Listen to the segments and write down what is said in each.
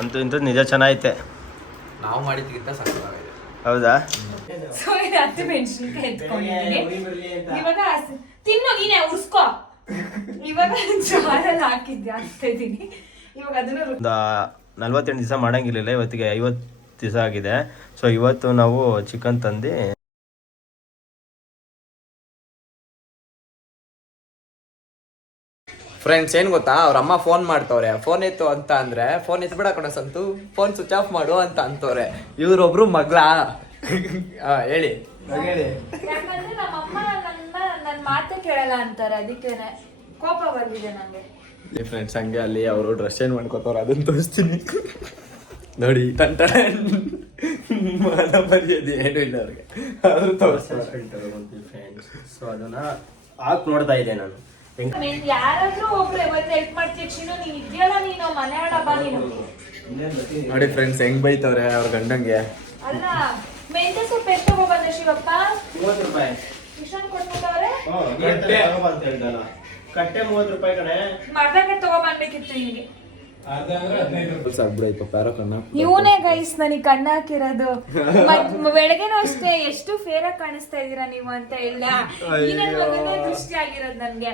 ಅಂತೂ ಇಂತೂ ನಿಜ ಚೆನ್ನಾಗೈತೆ. ನಾವು ಮಾಡಿದ್ದಕ್ಕಿಂತ ಸಕ್ಕತ್ತಾಗಿದೆ. ಹೌದಾ? ಸೊ ಇದು 10 ಮೆಣಸಿನ್ಕಾಯಿ ಎತ್ಕೊಂಡಿದ್ದೀನಿ. ಇವಾಗ ತಿನ್ನು ನೀನೆ ಉರ್ಸ್ಕೋ. ಇವಾಗ ಜಾರಲ್ಲಿ ಹಾಕಿದ್ದೆ ಹಾಕ್ತಾ ಇದ್ದೀನಿ. ಇವಾಗ ಅದನ್ನು ಒಂದು 48 ದಿವಸ ಮಾಡಂಗಿರಲಿಲ್ಲ, ಇವತ್ತಿಗೆ 50 ದಿವಸ ಆಗಿದೆ. ಸೊ ಇವತ್ತು ನಾವು ಚಿಕನ್ ತಂದು ಫ್ರೆಂಡ್ಸ್ ಏನು ಗೊತ್ತಾ, ಅವ್ರ ಅಮ್ಮ ಫೋನ್ ಮಾಡ್ತವ್ರೆ. ಫೋನ್ ಎತ್ತು ಅಂತ ಅಂದ್ರೆ ಫೋನ್ ಎತ್ಬಿಡ ಕಣ ಸಂತು, ಫೋನ್ ಸ್ವಿಚ್ ಆಫ್ ಮಾಡು ಅಂತ ಅಂತವ್ರೆ. ಇವ್ರೊಬ್ರು ಮಗ್ಳಾ ಹೇಳಿ ಹೇಳಿ. ಯಾಕಂದ್ರೆ ನಮ್ಮಮ್ಮ ನನ್ನ ಮಾತೇ ಕೇಳಲ್ಲ ಅಂತಾರೆ, ಅದಕ್ಕೇನೆ ಕೋಪ ಬಂದಿದೆ ನಂಗೆ. ಫ್ರೆಂಡ್ಸ್ ಹಂಗೆ ಅಲ್ಲಿ ಅವರು ಡ್ರೆಸ್ ಚೇಂಜ್ ಮಾಡ್ಕೋತವ್ರೆ, ಅದನ್ನ ತೋರಿಸ್ತೀನಿ ನೋಡಿ. ತಂತ ಮಾನ ಮರ್ಯಾದೆ ಏನು ಇಲ್ಲ ಅವ್ರಿಗೆ, ಆದ್ರೂ ತೋರಿಸ್ತಾರೆ. ಸೊ ಅದನ್ನ ಹಾಕಿ ನೋಡ್ತಾ ಇದ್ದೆ ನಾನು. ಯಾರಾದ್ರೂ ಒಬ್ರು ಇವತ್ತು ಹೆಲ್ಪ್ ಮಾಡ್ತೀವಿ ಚಿನ್ನು, ನೀನ್ ಇದೆಯಲ್ಲ ನೀನು ಮನೆ ಹಬ್ಬ ನೀನು. ನೋಡಿ ಫ್ರೆಂಡ್ಸ್ ಹೆಂಗ್ ಬೈತವ್ರೆ ಅವ್ರ ಗಂಡಂಗೆ. ಅಲ್ಲ ಮೆಂತೆ ಸೊಪ್ಪು ಎಷ್ಟು ತಗೋಬಂದ ಶಿವಪ್ಪ? 30 ರೂಪಾಯಿ. ಇಷ್ಟೊಂದು ಕೊಟ್ಬಿಟ್ಟವ್ರೆ. ಕಟ್ಟೆ 30 ರೂಪಾಯಿ ಕಡೆ. ಮರ್ದಾಗ ತಗೋಬಂದ್ಬೇಕಿತ್ತು ಈಗ. ಇವನೇ ಗೈಸ್ ನನಗೆ ಕಣ್ಣ ಹಾಕಿರೋದು. ಬೆಳಗ್ಗೆನೂ ಅಷ್ಟೇ ಎಷ್ಟು ಫೇರ್ ಆಗಿ ಕಾಣಿಸ್ತಾ ಇದೀರಾ ನೀವು ಅಂತ ಇಲ್ಲ. ಈ ನನ್ ಮಗನೇ ದೃಷ್ಟಿ ಆಗಿರೋದು ನನ್ಗೆ.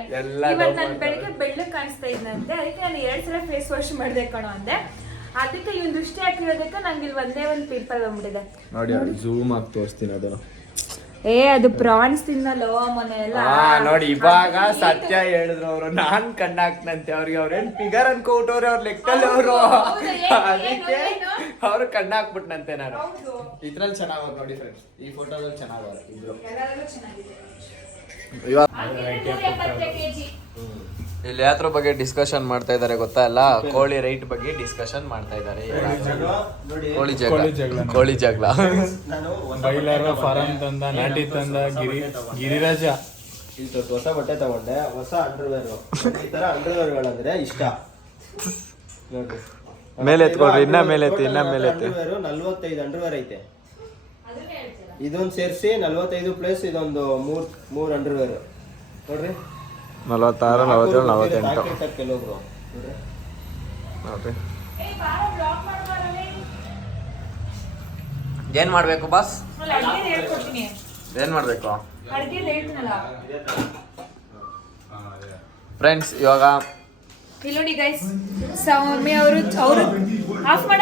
ಇವತ್ತು ನಾನು ಬೆಳಗ್ಗೆ ಬೆಳ್ಳಗ್ ಕಾಣಿಸ್ತಾ ಇದ್ನಂತೆ, ಅದಕ್ಕೆ ನಾನು 2 ಸಲ ಫೇಸ್ ವಾಶ್ ಮಾಡ್ದೆ ಕಣೋ ಅಂದೆ. ಅದಕ್ಕೆ ಇವ್ನ ದೃಷ್ಟಿ ಹಾಕಿರೋದಕ್ಕೆ ನಂಗೆ ಇಲ್ಲಿ ಒಂದೇ ಪಿಂಪಲ್ ಬಂದ್ಬಿಟ್ಟಿದೆ ನೋಡಿ. ಝೂಮ್ ಆಗಿ ತೋರಿಸ್ತೀನಿ ಅದನ್ನು. ಅದು ಪ್ರಾನ್ಸ್ ತಿನ್ನಲ್ಲೋ ಮನೆಯಲ್ಲ ನೋಡಿ. ಇವಾಗ ಸತ್ಯ ಹೇಳಿದ್ರು ಅವರು, ನಾನ್ ಕಣ್ಣ ಹಾಕ್ನಂತೆ ಅವ್ರಿಗೆ. ಅವ್ರೇನ್ ಫಿಗರ್ ಅನ್ಕೋಟವ್ರೆ ಅವ್ರ ಲೆಕ್ಕಲ್ಲಿ ಅವರು, ಅದಕ್ಕೆ ಅವ್ರು ಕಣ್ಣ ಹಾಕ್ಬಿಟ್ನಂತೆ. ನಾನು ಇದ್ರಲ್ಲಿ ಚೆನ್ನಾಗ್ ನೋಡಿ ಫ್ರೆಂಡ್ಸ್, ಈ ಫೋಟೋದಲ್ಲಿ ಚೆನ್ನಾಗವ್ರೆ ಇದ್ರು. ಇಲ್ಲಿ ಯಾತ್ರ ಬಗ್ಗೆ ಡಿಸ್ಕಷನ್ ಮಾಡ್ತಾ ಇದಾರೆ ಗೊತ್ತಾ? ಎಲ್ಲ ಕೋಳಿ ರೈಟ್ ಬಗ್ಗೆ ಡಿಸ್ಕಷನ್ ಮಾಡ್ತಾ ಇದಾರೆ. ಕೋಳಿ ಜಗಳ. ಬೈಲಾರ ಫಾರಂ ತಂದ, ನಾಟಿ ತಂದ, ಗಿರಿರಾಜ. ಇದು ಹೊಸ ಬಟ್ಟೆ ತಗೊಂಡೆ, ಹೊಸ ಅಂಡರ್ವೇರ್. ಈ ತರ ಅಂಡರ್ವೇರ್ಗಳಂದ್ರೆ ಇಷ್ಟ ನೋಡ್ರಿ. ಮೇಲೆ ಎತ್ಕೊಳ್ರಿ, ಇನ್ನ ಮೇಲೆ ಎತ್ತಿ. 45 ಅಂಡರ್ವೇರ್ ಐತೆ. ಇದೊಂದು ಸೇರಿಸಿ 45 ಪ್ಲಸ್ ಇದೊಂದು 3 ಅಂಡರ್ವೇರ್ ನೋಡ್ರಿ. 46, 47, 48 ಕೆಲವೊಬ್ರು ನೋಡ್ರಿ. ಏನ್ ಮಾಡ್ಬೇಕು ಬಾಸ್? ಏನ್ ಮಾಡ್ಬೇಕು ಫ್ರೆಂಡ್ಸ್? ಇವಾಗ ಇಲ್ಲಿ ನೋಡಿ ಗೈಸ್, ಸೌಮ್ಯ ಅವರು ಆಫ್ ಮಾಡ.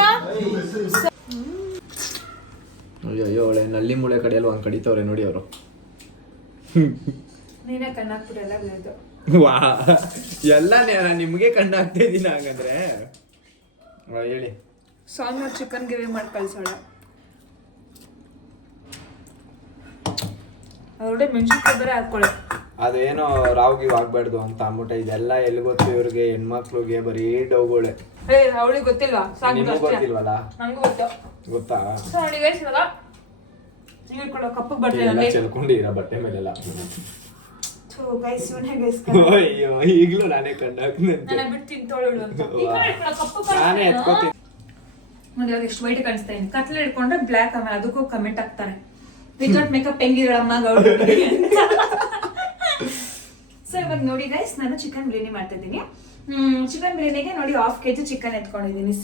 ಅಯ್ಯೋ ಒಳ್ಳೆ ನಲ್ಲಿ ಮೂಳೆ ಕಡೆಯಲ್ಲಿ ಒಂದ್ ಕಡಿತವ್ರೆ ನೋಡಿ ಅವರು. ನೀನೇ ಕಣ್ಣಾಕ್ಬಿಡಲ್ಲ ಬೆಳೆದು. ವಾ, ಎಲ್ಲ ನಿಮ್ಗೆ ಕಣ್ಣು ಹಾಕ್ತಾ ಇದ್ದೀನಿ ಹಾಗಂದ್ರೆ. ಹೇಳಿ. ಸೌಮ್ಯ ಚಿಕನ್ ಗ್ರೇವಿ ಮಾಡಿ ಕಳ್ಸೋಳ. ಅವ್ರಡೆ ಮೆಣಸಿನ್ಕಾಯಿ ಬೇರೆ ಹಾಕೊಳ್ಳಿ. ಅದೇನೋ ರಾವ್ ಗಿವ್ ಆಗ್ಬಾರ್ದು ಅಂತ ಅಂದ್ಬಿಟ್ಟೆ. ಇದೆಲ್ಲ ಎಲ್ಲಿ ಗೊತ್ತು ಇವ್ರಿಗೆ, ಹೆಣ್ಮಕ್ಳಿಗೆ ಬರೀ ಡೌಗಳೇ. ಅವಳಿಗೆ ಗೊತ್ತಿಲ್ವಾ? ನಿಮ್ಗೆ ಗೊತ್ತಿಲ್ವಲ್ಲ? ನಂಗೂ ಗೊತ್ತು. ಗೊತ್ತಾ? ಸೊ ಅವಳಿಗೆ ಇವಾಗ ನೀವು ಕೊಡೋ ಕಪ್ಪು ಬಟ್ಟೆ ಚೆಲ್ಕೊಂಡಿರ ಬಟ್ಟೆ ಮೇಲೆಲ್ಲ. ಅಯ್ಯೋ ಈಗಲೂ ನಾನೇ ಕಂಡಾಕ್ತೀನಿ. ನಾನೇ ಎತ್ಕೋತೀನಿ ನೋಡಿ. ಅವ್ರು ಎಷ್ಟು ವೈಟ್ ಕಾಣಿಸ್ತಾ ಇದ್ದೀನಿ. ಕತ್ಲೆ ಹಿಡ್ಕೊಂಡ್ರೆ ಬ್ಲ್ಯಾಕ್, ಆಮೇಲೆ ಅದಕ್ಕೂ ಕಮೆಂಟ್ ಹಾಕ್ತಾರೆ, ವಿತೌಟ್ ಮೇಕಪ್ ಹೆಂಗಿರಮ್ಮ ಗೌಡ. ಸೊ ಇವಾಗ ನೋಡಿ ಗೈಸ್, ನಾನು ಚಿಕನ್ ಬಿರಿಯಾನಿ ಮಾಡ್ತಾ ಇದ್ದೀನಿ. ಚಿಕನ್ ಬಿರಿಯಾನಿಗೆ ನೋಡಿ 1/2 kg ಚಿಕನ್ ಎತ್ಕೊಂಡಿದ್ದೀನಿ.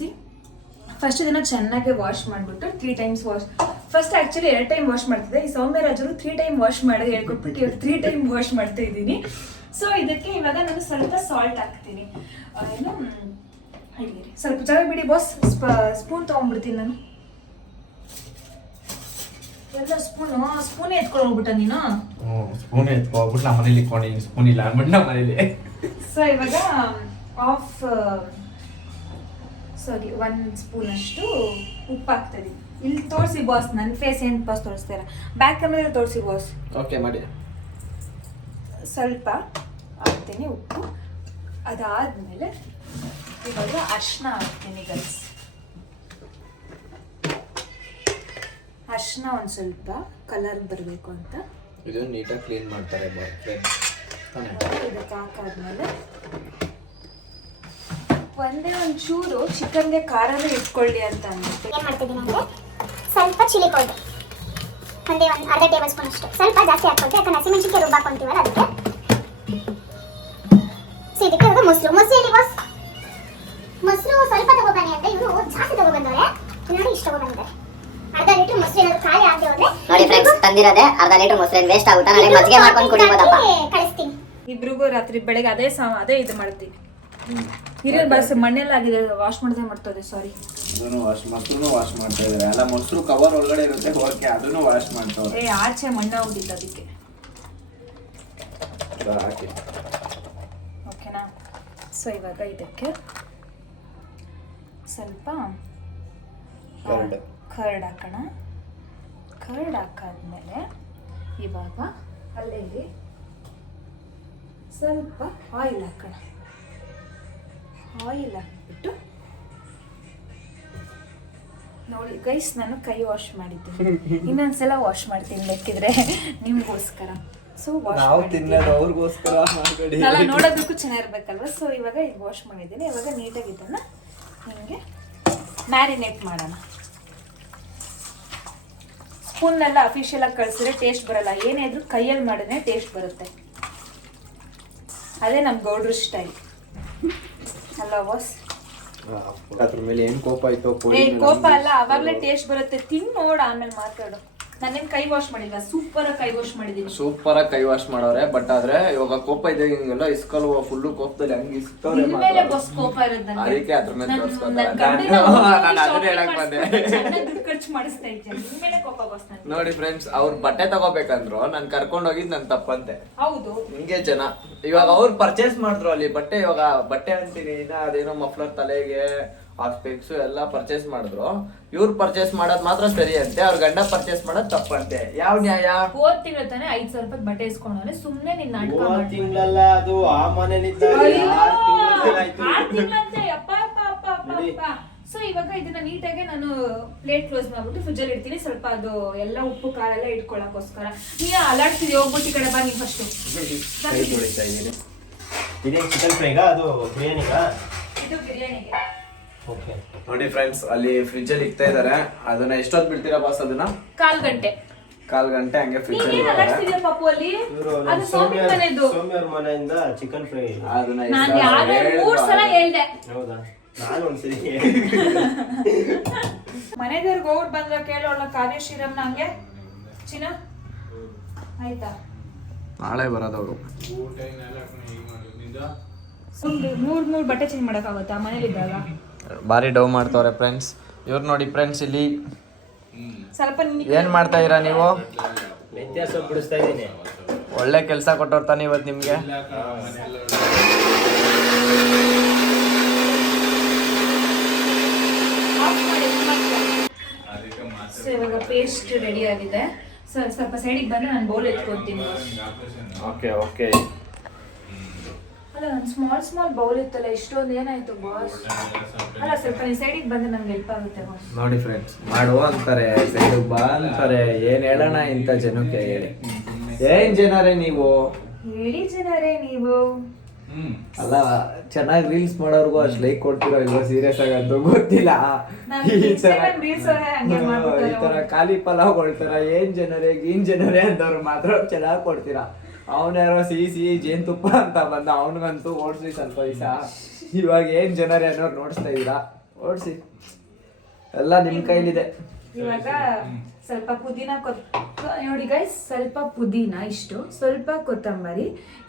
ಫಸ್ಟ್ ಇದನ್ನ ಚೆನ್ನಾಗಿ ವಾಶ್ ಮಾಡ್ಬಿಟ್ಟು 3 times wash. First actually 2 time wash ಮಾಡ್ತಿದ್ದೆ. ಈ ಸೌಮ್ಯರಾಜರು 3 time ವಾಶ್ ಮಾಡೋದು ಹೇಳ್ಕೊಟ್ಬಿಟ್ಟು ಇವಾಗ 3 time ವಾಶ್ ಮಾಡ್ತಾ ಇದ್ದೀನಿ. ಸೊ ಇದಕ್ಕೆ ಇವಾಗ ನಾನು ಸ್ವಲ್ಪ ಸಾಲ್ಟ್ ಹಾಕ್ತೀನಿ. ಏನು ಸ್ವಲ್ಪ ಜಾಗ ಬಿಡಿ ಬಾಸ್. ಸ್ಪೂನ್ ತಗೊಂಡ್ಬಿಡ್ತೀನಿ ನಾನು. ಎಲ್ಲ ಸ್ಪೂನೇ ಎತ್ಕೊಂಡು ಹೋಗ್ಬಿಟ್ಟ ನೀನು. ಸ್ಪೂನ್ ಎತ್ಕೊಬಿಟ್ಟು ನಮ್ಮ ಮನೇಲಿ ಇಟ್ಕೊಂಡಿದ್ದೀನಿ. ಸ್ಪೂನ್ ಇಲ್ಲ ಅಂದ್ಬಿಟ್ಟು ನಮ್ಮ ಮನೇಲಿ. ಸೊ ಇವಾಗ 1 ಸ್ಪೂನ್ ಅಷ್ಟು ಉಪ್ಪು ಹಾಕ್ತೀನಿ. ಇಲ್ಲಿ ತೋರಿಸಿ ಬಾಸ್, ನನ್ನ ಫೇಸ್ ಏನು ಬಾಸ್ ತೋರಿಸ್ತೀರಾ? ಬ್ಯಾಕ್ ಕ್ಯಾಮೆರಾ ತೋರಿಸಿ ಬಾಸ್. ಓಕೆ ಮಾಡಿ. ಸ್ವಲ್ಪ ಹಾಕ್ತೀನಿ ಉಪ್ಪು. ಅದಾದ್ಮೇಲೆ ಇವಾಗ ಅರ್ಶಿನ ಹಾಕ್ತೀನಿ ಗೈಸ್. ಅರ್ಶಿನ ಒಂದು ಸ್ವಲ್ಪ ಕಲರ್ ಬರಬೇಕು ಅಂತ ಇದು ನೀಟಾಗಿ ಕ್ಲೀನ್ ಮಾಡ್ತಾರೆ. ಇದಕ್ಕೆ ಹಾಕಾದ್ಮೇಲೆ ಒಂಚೂರು ಚಿಕನ್ಗೆ ಖಾರನೂ ಇಟ್ಕೊಳ್ಳಿ ಅಂತ ಅಂದ್ಬಿಟ್ಟು ಏನು ಮಾಡ್ತಿದ್ದೀನಿ ಅಂದರೆ ಸ್ವಲ್ಪ ಚಿಲ್ಲಿ ಪೌಡರ್ ಒಂದೇ ಒಂದು ಅರ್ಧ ಟೇಬಲ್ ಸ್ಪೂನ್ ಅಷ್ಟು. ಸ್ವಲ್ಪ ಜಾಸ್ತಿ ಹಾಕ್ಕೊಳ್ತೀವಿ, ಯಾಕಂದ್ರೆ ಹಸಿಮೆಣಸಿನ್ಕಾಯಿ ರುಬ್ಬಾಕೊಂತೀವಲ್ಲ ಅದಕ್ಕೆ. ಸೊ ಇದಕ್ಕೆ ಇವಾಗ ಮೊಸರು ಎಲ್ಲಿ ಬಾಸ್? ಮೊಸರು ಸ್ವಲ್ಪ ತಗೋಬನ್ನಿ ಅಂದರೆ ಇವರು ಜಾಸ್ತಿ ತಗೊಂಡ್ಬಂದಿದ್ದಾರೆ. ಅರ್ಧ ಲೀಟರ್ ಮೊಸರು ಏನಾದ್ರು ಖಾಲಿ ಆಗದೆ ಹೋದ್ರೆ ನೋಡಿ ಫ್ರೆಂಡ್ಸ್, ತಂದಿರೋದೆ ಅರ್ಧ ಲೀಟರ್ ಮೊಸರೇನು ವೇಸ್ಟ್ ಆಗುತ್ತಾ? ನಾಳೆ ಮಜ್ಜಿಗೆ ಮಾಡ್ಕೊಂಡು ಕುಡಿಬೋದಪ್ಪ. ಕಳಿಸ್ತೀನಿ. ಇಬ್ರಿಗೂ ರಾತ್ರಿ ಬೆಳಗ್ಗೆ ಅದೇ ಇದು ಮಾಡ್ತೀವಿ. ಹಿರಿಯರ್ ಬಸ್ ಮಣ್ಣೆಲ್ಲಾಗಿದೆ, ವಾಶ್ ಮಾಡದೆ ಮಾಡ್ತದೆ. ಸಾರಿ, ಮೊಸರು ವಾಶ್ ಮಾಡ್ತಾ ಇದಾರೆ. ಅಲ್ಲ, ಮೊಸರು ಕವರ್ ಒಳಗಡೆ ಇರುತ್ತೆ, ಓಕೆ, ಅದನ್ನು ವಾಶ್ ಮಾಡ್ತಾರೆ. ಆಚೆ ಮಣ್ಣ ಹೋಗಿತ್ತು ಅದಕ್ಕೆ. ಓಕೆನಾ? ಸೊ ಇವಾಗ ಇದಕ್ಕೆ ಸ್ವಲ್ಪ ಕರ್ಡ್ ಹಾಕೋಣ. ಕರ್ಡ್ ಹಾಕಾದ್ಮೇಲೆ ಇವಾಗ ಅಲ್ಲೇ ಸ್ವಲ್ಪ ಆಯಿಲ್ ಹಾಕೋಣ. ಆಯಿಲ್ ಹಾಕ್ಬಿಟ್ಟು ನೋಡಿ ಗೈಸ್, ನಾನು ಕೈ ವಾಶ್ ಮಾಡಿದ್ದೀನಿ. ಇನ್ನೊಂದ್ಸಲ ವಾಶ್ ಮಾಡ್ತೀನಿ ಬೇಕಿದ್ರೆ ನಿಮ್ಗೋಸ್ಕರ. ಸೊ ನಾವು ತಿನ್ನೋದು ಅವ್ರಿಗೋಸ್ಕರ ಮಾಡಬೇಡಿ. ನೋಡೋದಕ್ಕೂ ಚೆನ್ನಾಗಿರ್ಬೇಕಲ್ವ. ಸೊ ಇವಾಗ ಈಗ ವಾಶ್ ಮಾಡಿದ್ದೀನಿ. ಇವಾಗ ನೀಟಾಗಿ ಇದನ್ನ ಹಿಂಗೆ ಮ್ಯಾರಿನೇಟ್ ಮಾಡೋಣ. ಸ್ಪೂನ್ನೆಲ್ಲ ಅಫಿಷಿಯಲ್ ಆಗಿ ಕಳಿಸಿದ್ರೆ ಟೇಸ್ಟ್ ಬರಲ್ಲ. ಏನೇ ಇದ್ರೂ ಕೈಯಲ್ಲಿ ಮಾಡಿದ್ರೆ ಟೇಸ್ಟ್ ಬರುತ್ತೆ. ಅದೇ ನಮ್ಮ ಗೌಡ್ರ ಸ್ಟೈಲ್ ಅಲ್ಲ ಬಾಸ್? ಅದ್ರ ಮೇಲೆ ಏನ್ ಕೋಪ ಆಯ್ತು? ಕೋಪ ಅಲ್ಲ, ಅವಾಗ್ಲೇ ಟೇಸ್ಟ್ ಬರುತ್ತೆ. ತಿನ್ ನೋಡ, ಆಮೇಲೆ ಮಾತಾಡು. ನಾನೇನ್ ಕೈ ವಾಶ್ ಮಾಡಿಲ್ಲ, ಸೂಪರ್ ಆಗಿ ಕೈ ವಾಶ್ ಮಾಡಿದೀನಿ. ಸೂಪರ್ ಆಗಿ ಕೈ ವಾಶ್ ಮಾಡೋರೆ. ಬಟ್ ಆದ್ರೆ ಇವಾಗ ಕೋಪ ಇದೆ, ಹಿಂಗೆಲ್ಲ ಇಸ್ಕಲ್ವ ಫುಲ್ಲು ಕೋಪದಲ್ಲಿ ಹಂಗೆ ಇಸ್ಕವ್ರೆ. ಮೇಲೆ ಬಸ್ ಕೋಪ ಇರುತ್ತೆ. ಅದಕ್ಕೆ ಅದ್ರ ಮೇಲೆ ಹೇಳಕ್ ಬಂದೆ. ದುಡ್ಡು ಖರ್ಚು ಮಾಡಿಸ್ತಾ ಇದ್ದೆ, ಮೇಲೆ ಕೋಪ ಬಸ್. ನೋಡಿ ಫ್ರೆಂಡ್ಸ್, ಅವ್ರು ಬಟ್ಟೆ ತಗೋಬೇಕಂದ್ರು ನಾನು ಕರ್ಕೊಂಡ್ ಹೋಗಿದ್ ನನ್ ತಪ್ಪಂತೆ. ಹೌದು, ಹಿಂಗೆ ಜನ ಇವಾಗ ಅವ್ರು ಪರ್ಚೇಸ್ ಮಾಡಿದ್ರು ಅಲ್ಲಿ ಬಟ್ಟೆ. ಇವಾಗ ಬಟ್ಟೆ ಅಂತೀನಿ, ಇನ್ನ ಅದೇನೋ ಮಫ್ಲರ್ ತಲೆಗೆ ಆ ಸ್ಪೆಕ್ಸ್ ಎಲ್ಲ ಪರ್ಚೇಸ್ ಮಾಡಿದ್ರು. ಇವ್ರು ಪರ್ಚೇಸ್ ಮಾಡೋದ್ ಮಾತ್ರ ಸರಿ ಅಂತೆ, ಅವ್ರ ಗಂಡ ಪರ್ಚೇಸ್ ಮಾಡೋದ್ ತಪ್ಪಂತೆ. ಯಾವ ನ್ಯಾಯ? 4 ತಿಂಗಳು ತಾನೆ 5,000 ರೂಪಾಯಿ ಬಟ್ಟೆ ಇಸ್ಕೊಂಡವ್ರೆ. ಸುಮ್ನೆ ನಿನ್ನ ನಾಟಕ ಮಾಡಿ. ತಿಂಗಳಲ್ಲ, ಅದು ಆ ಮನೇಲಿ ಸೊ ಇವಾಗ ಇದನ್ನ ನೀಟಾಗಿ ನಾನು ಪ್ಲೇಟ್ ಕ್ಲೋಸ್ ಮಾಡ್ಬಿಟ್ಟು ಫ್ರಿಜ್ ಅಲ್ಲಿ ಇಡ್ತೀನಿ. ಸ್ವಲ್ಪ ಅದು ಎಲ್ಲ ಉಪ್ಪು ಖಾರ ಎಲ್ಲ ಇಟ್ಕೊಳಕೋಸ್ಕರ. ನೀನು ಅಲಾಡ್ತಿದ್ವಿ, ಹೋಗ್ಬಿಟ್ಟು ಈ ಕಡೆ ಬಾ. ನೀ ಫಸ್ಟ್ ಇದೇನು ಚಿಕನ್ ಫ್ರೈಗಾ? ಅದು ಬಿರಿಯಾನಿಗಾ? ಇದು ಬಿರಿಯಾನಿಗೆ. ಓಕೆ. ನೋಡಿ ಫ್ರೆಂಡ್ಸ್, ಅಲ್ಲಿ ಫ್ರಿಜ್ ಅಲ್ಲಿ ಇಕ್ತಾ ಇದಾರೆ. ಅದನ್ನ ಎಷ್ಟೊತ್ತು ಬಿಡ್ತೀರಾ ಬಾಸ್? ಅದನ್ನ 1/4 ಗಂಟೆ. 1/4 ಗಂಟೆ ಹಂಗೆ ಫ್ರಿಜ್ ಅಲ್ಲಿ ಅಲಾಡ್ತಿದ್ಯಾ ಪಾಪು ಅಲ್ಲಿ? ಅದು ಸೌಮ್ಯ ಮನೆದು. ಸೌಮ್ಯರ ಮನೆಯಿಂದ ಚಿಕನ್ ಫ್ರೈ. ಅದನ್ನ ನಾನು ಯಾವ್ದು 3 ಸಲ ಹೇಳ್ದೆ. ಹೌದಾ? ನಾನು ಒಂದ್ಸರಿ ಮನೆದೇವ್ರಿಗೆ ಹೋಗ್ಬಿಟ್ಟು ಬಂದ್ರ ಕೇಳೋಣ ಕಾರ್ಯಶೀರಮ್ನ. ಹಂಗೆ ಚಿನ್ನ ಆಯ್ತಾ? ನಾಳೆ ಬರೋದವ್ರು. ಮೂರ್ ಬಟ್ಟೆ ಚೇಂಜ್ ಮಾಡಕ್ಕಾಗುತ್ತಾ ಮನೇಲಿದ್ದಾಗ? ಬಾರಿ ಡವ್ ಮಾಡ್ತವ್ರೆ ಫ್ರೆಂಡ್ಸ್. ಇವ್ರು ನೋಡಿ ಫ್ರೆಂಡ್ಸ್, ಇಲ್ಲಿ ಸ್ವಲ್ಪ ಏನ್ ಮಾಡ್ತಾ ಇದೀರಾ ನೀವು? ವ್ಯತ್ಯಾಸ ಬಿಡಿಸ್ತಾ ಇದ್ದೀನಿ. ಒಳ್ಳೆ ಕೆಲಸ ಕೊಟ್ಟೋರ್ತಾನೆ ಇವತ್ತು ನಿಮ್ಗೆ. ಇವಾಗ ಪೇಸ್ಟ್ ರೆಡಿ ಆಗಿದೆ. ಸ್ವಲ್ಪ ಸೈಡಿಗೆ ಬಂದ್ರೆ ನಾನು ಬೌಲ್ ಎತ್ಕೊಂತೀನಿ. Okay okay. ಅಲ್ಲ, ನನ್ನ ಸ್ಮಾಲ್ ಬೌಲ್ ಇತ್ತಲ್ಲ, ಇಷ್ಟೊಂದು ಏನಾಯ್ತು ಬಾಸ್? ಅಲ್ಲ, ಸ್ವಲ್ಪ ನೀವು ಸೈಡಿಗೆ ಬಂದ್ರೆ ನಂಗೆ ಹೆಲ್ಪ್ ಆಗುತ್ತೆ. ನೋಡಿ ಫ್ರೆಂಡ್ಸ್, ಮಾಡು ಅಂತಾರೆ, ಸೈಡ್ ಬಾ ಅಂತಾರೆ. ಏನ್ ಹೇಳೋಣ ಇಂಥ ಜನಕ್ಕೆ? ಹೇಳಿ, ಏನ್ ಜನರೇ ನೀವು? ಹೇಳಿ ಜನರೇ ನೀವು. ಅಲ್ಲ, ಚೆನ್ನಾಗಿ ರೀಲ್ಸ್ ಮಾಡೋರ್ಗು ಅಷ್ಟು ಲೈಕ್ ಕೊಡ್ತಿರೋ ಇಲ್ವೋ ಸೀರಿಯಸ್ ಆಗಂತೂ ಗೊತ್ತಿಲ್ಲ. ಈ ತರ ಖಾಲಿ ಪಲಾವ್ ಕೊಡ್ತಾರ. ಏನ್ ಜನರೇ ಅಂತವ್ರು ಮಾತ್ರ ಚೆನ್ನಾಗಿ ಕೊಡ್ತೀರಾ. ಅವನ್ಯಾರೋ ಸಿಹಿ ಜೇನುತುಪ್ಪ ಅಂತ ಬಂದ, ಅವನಿಗಂತೂ ಓಡಿಸಿ ಸ್ವಲ್ಪ ದಿವಸ. ಇವಾಗ ಏನ್ ಜನರೇ ಅನ್ನೋರು ನೋಡಿಸ್ತಾ ಇದೀರಾ? ಓಡಿಸಿ, ಎಲ್ಲ ನಿಮ್ ಕೈಲಿದೆ. ಇವಾಗ ಸ್ವಲ್ಪ ಪುದೀನ ನೋಡಿ ಗೈಸ್, ಸ್ವಲ್ಪ ಪುದೀನ ಇಷ್ಟು, ಸ್ವಲ್ಪ ಕೊತ್ತಂಬರಿ,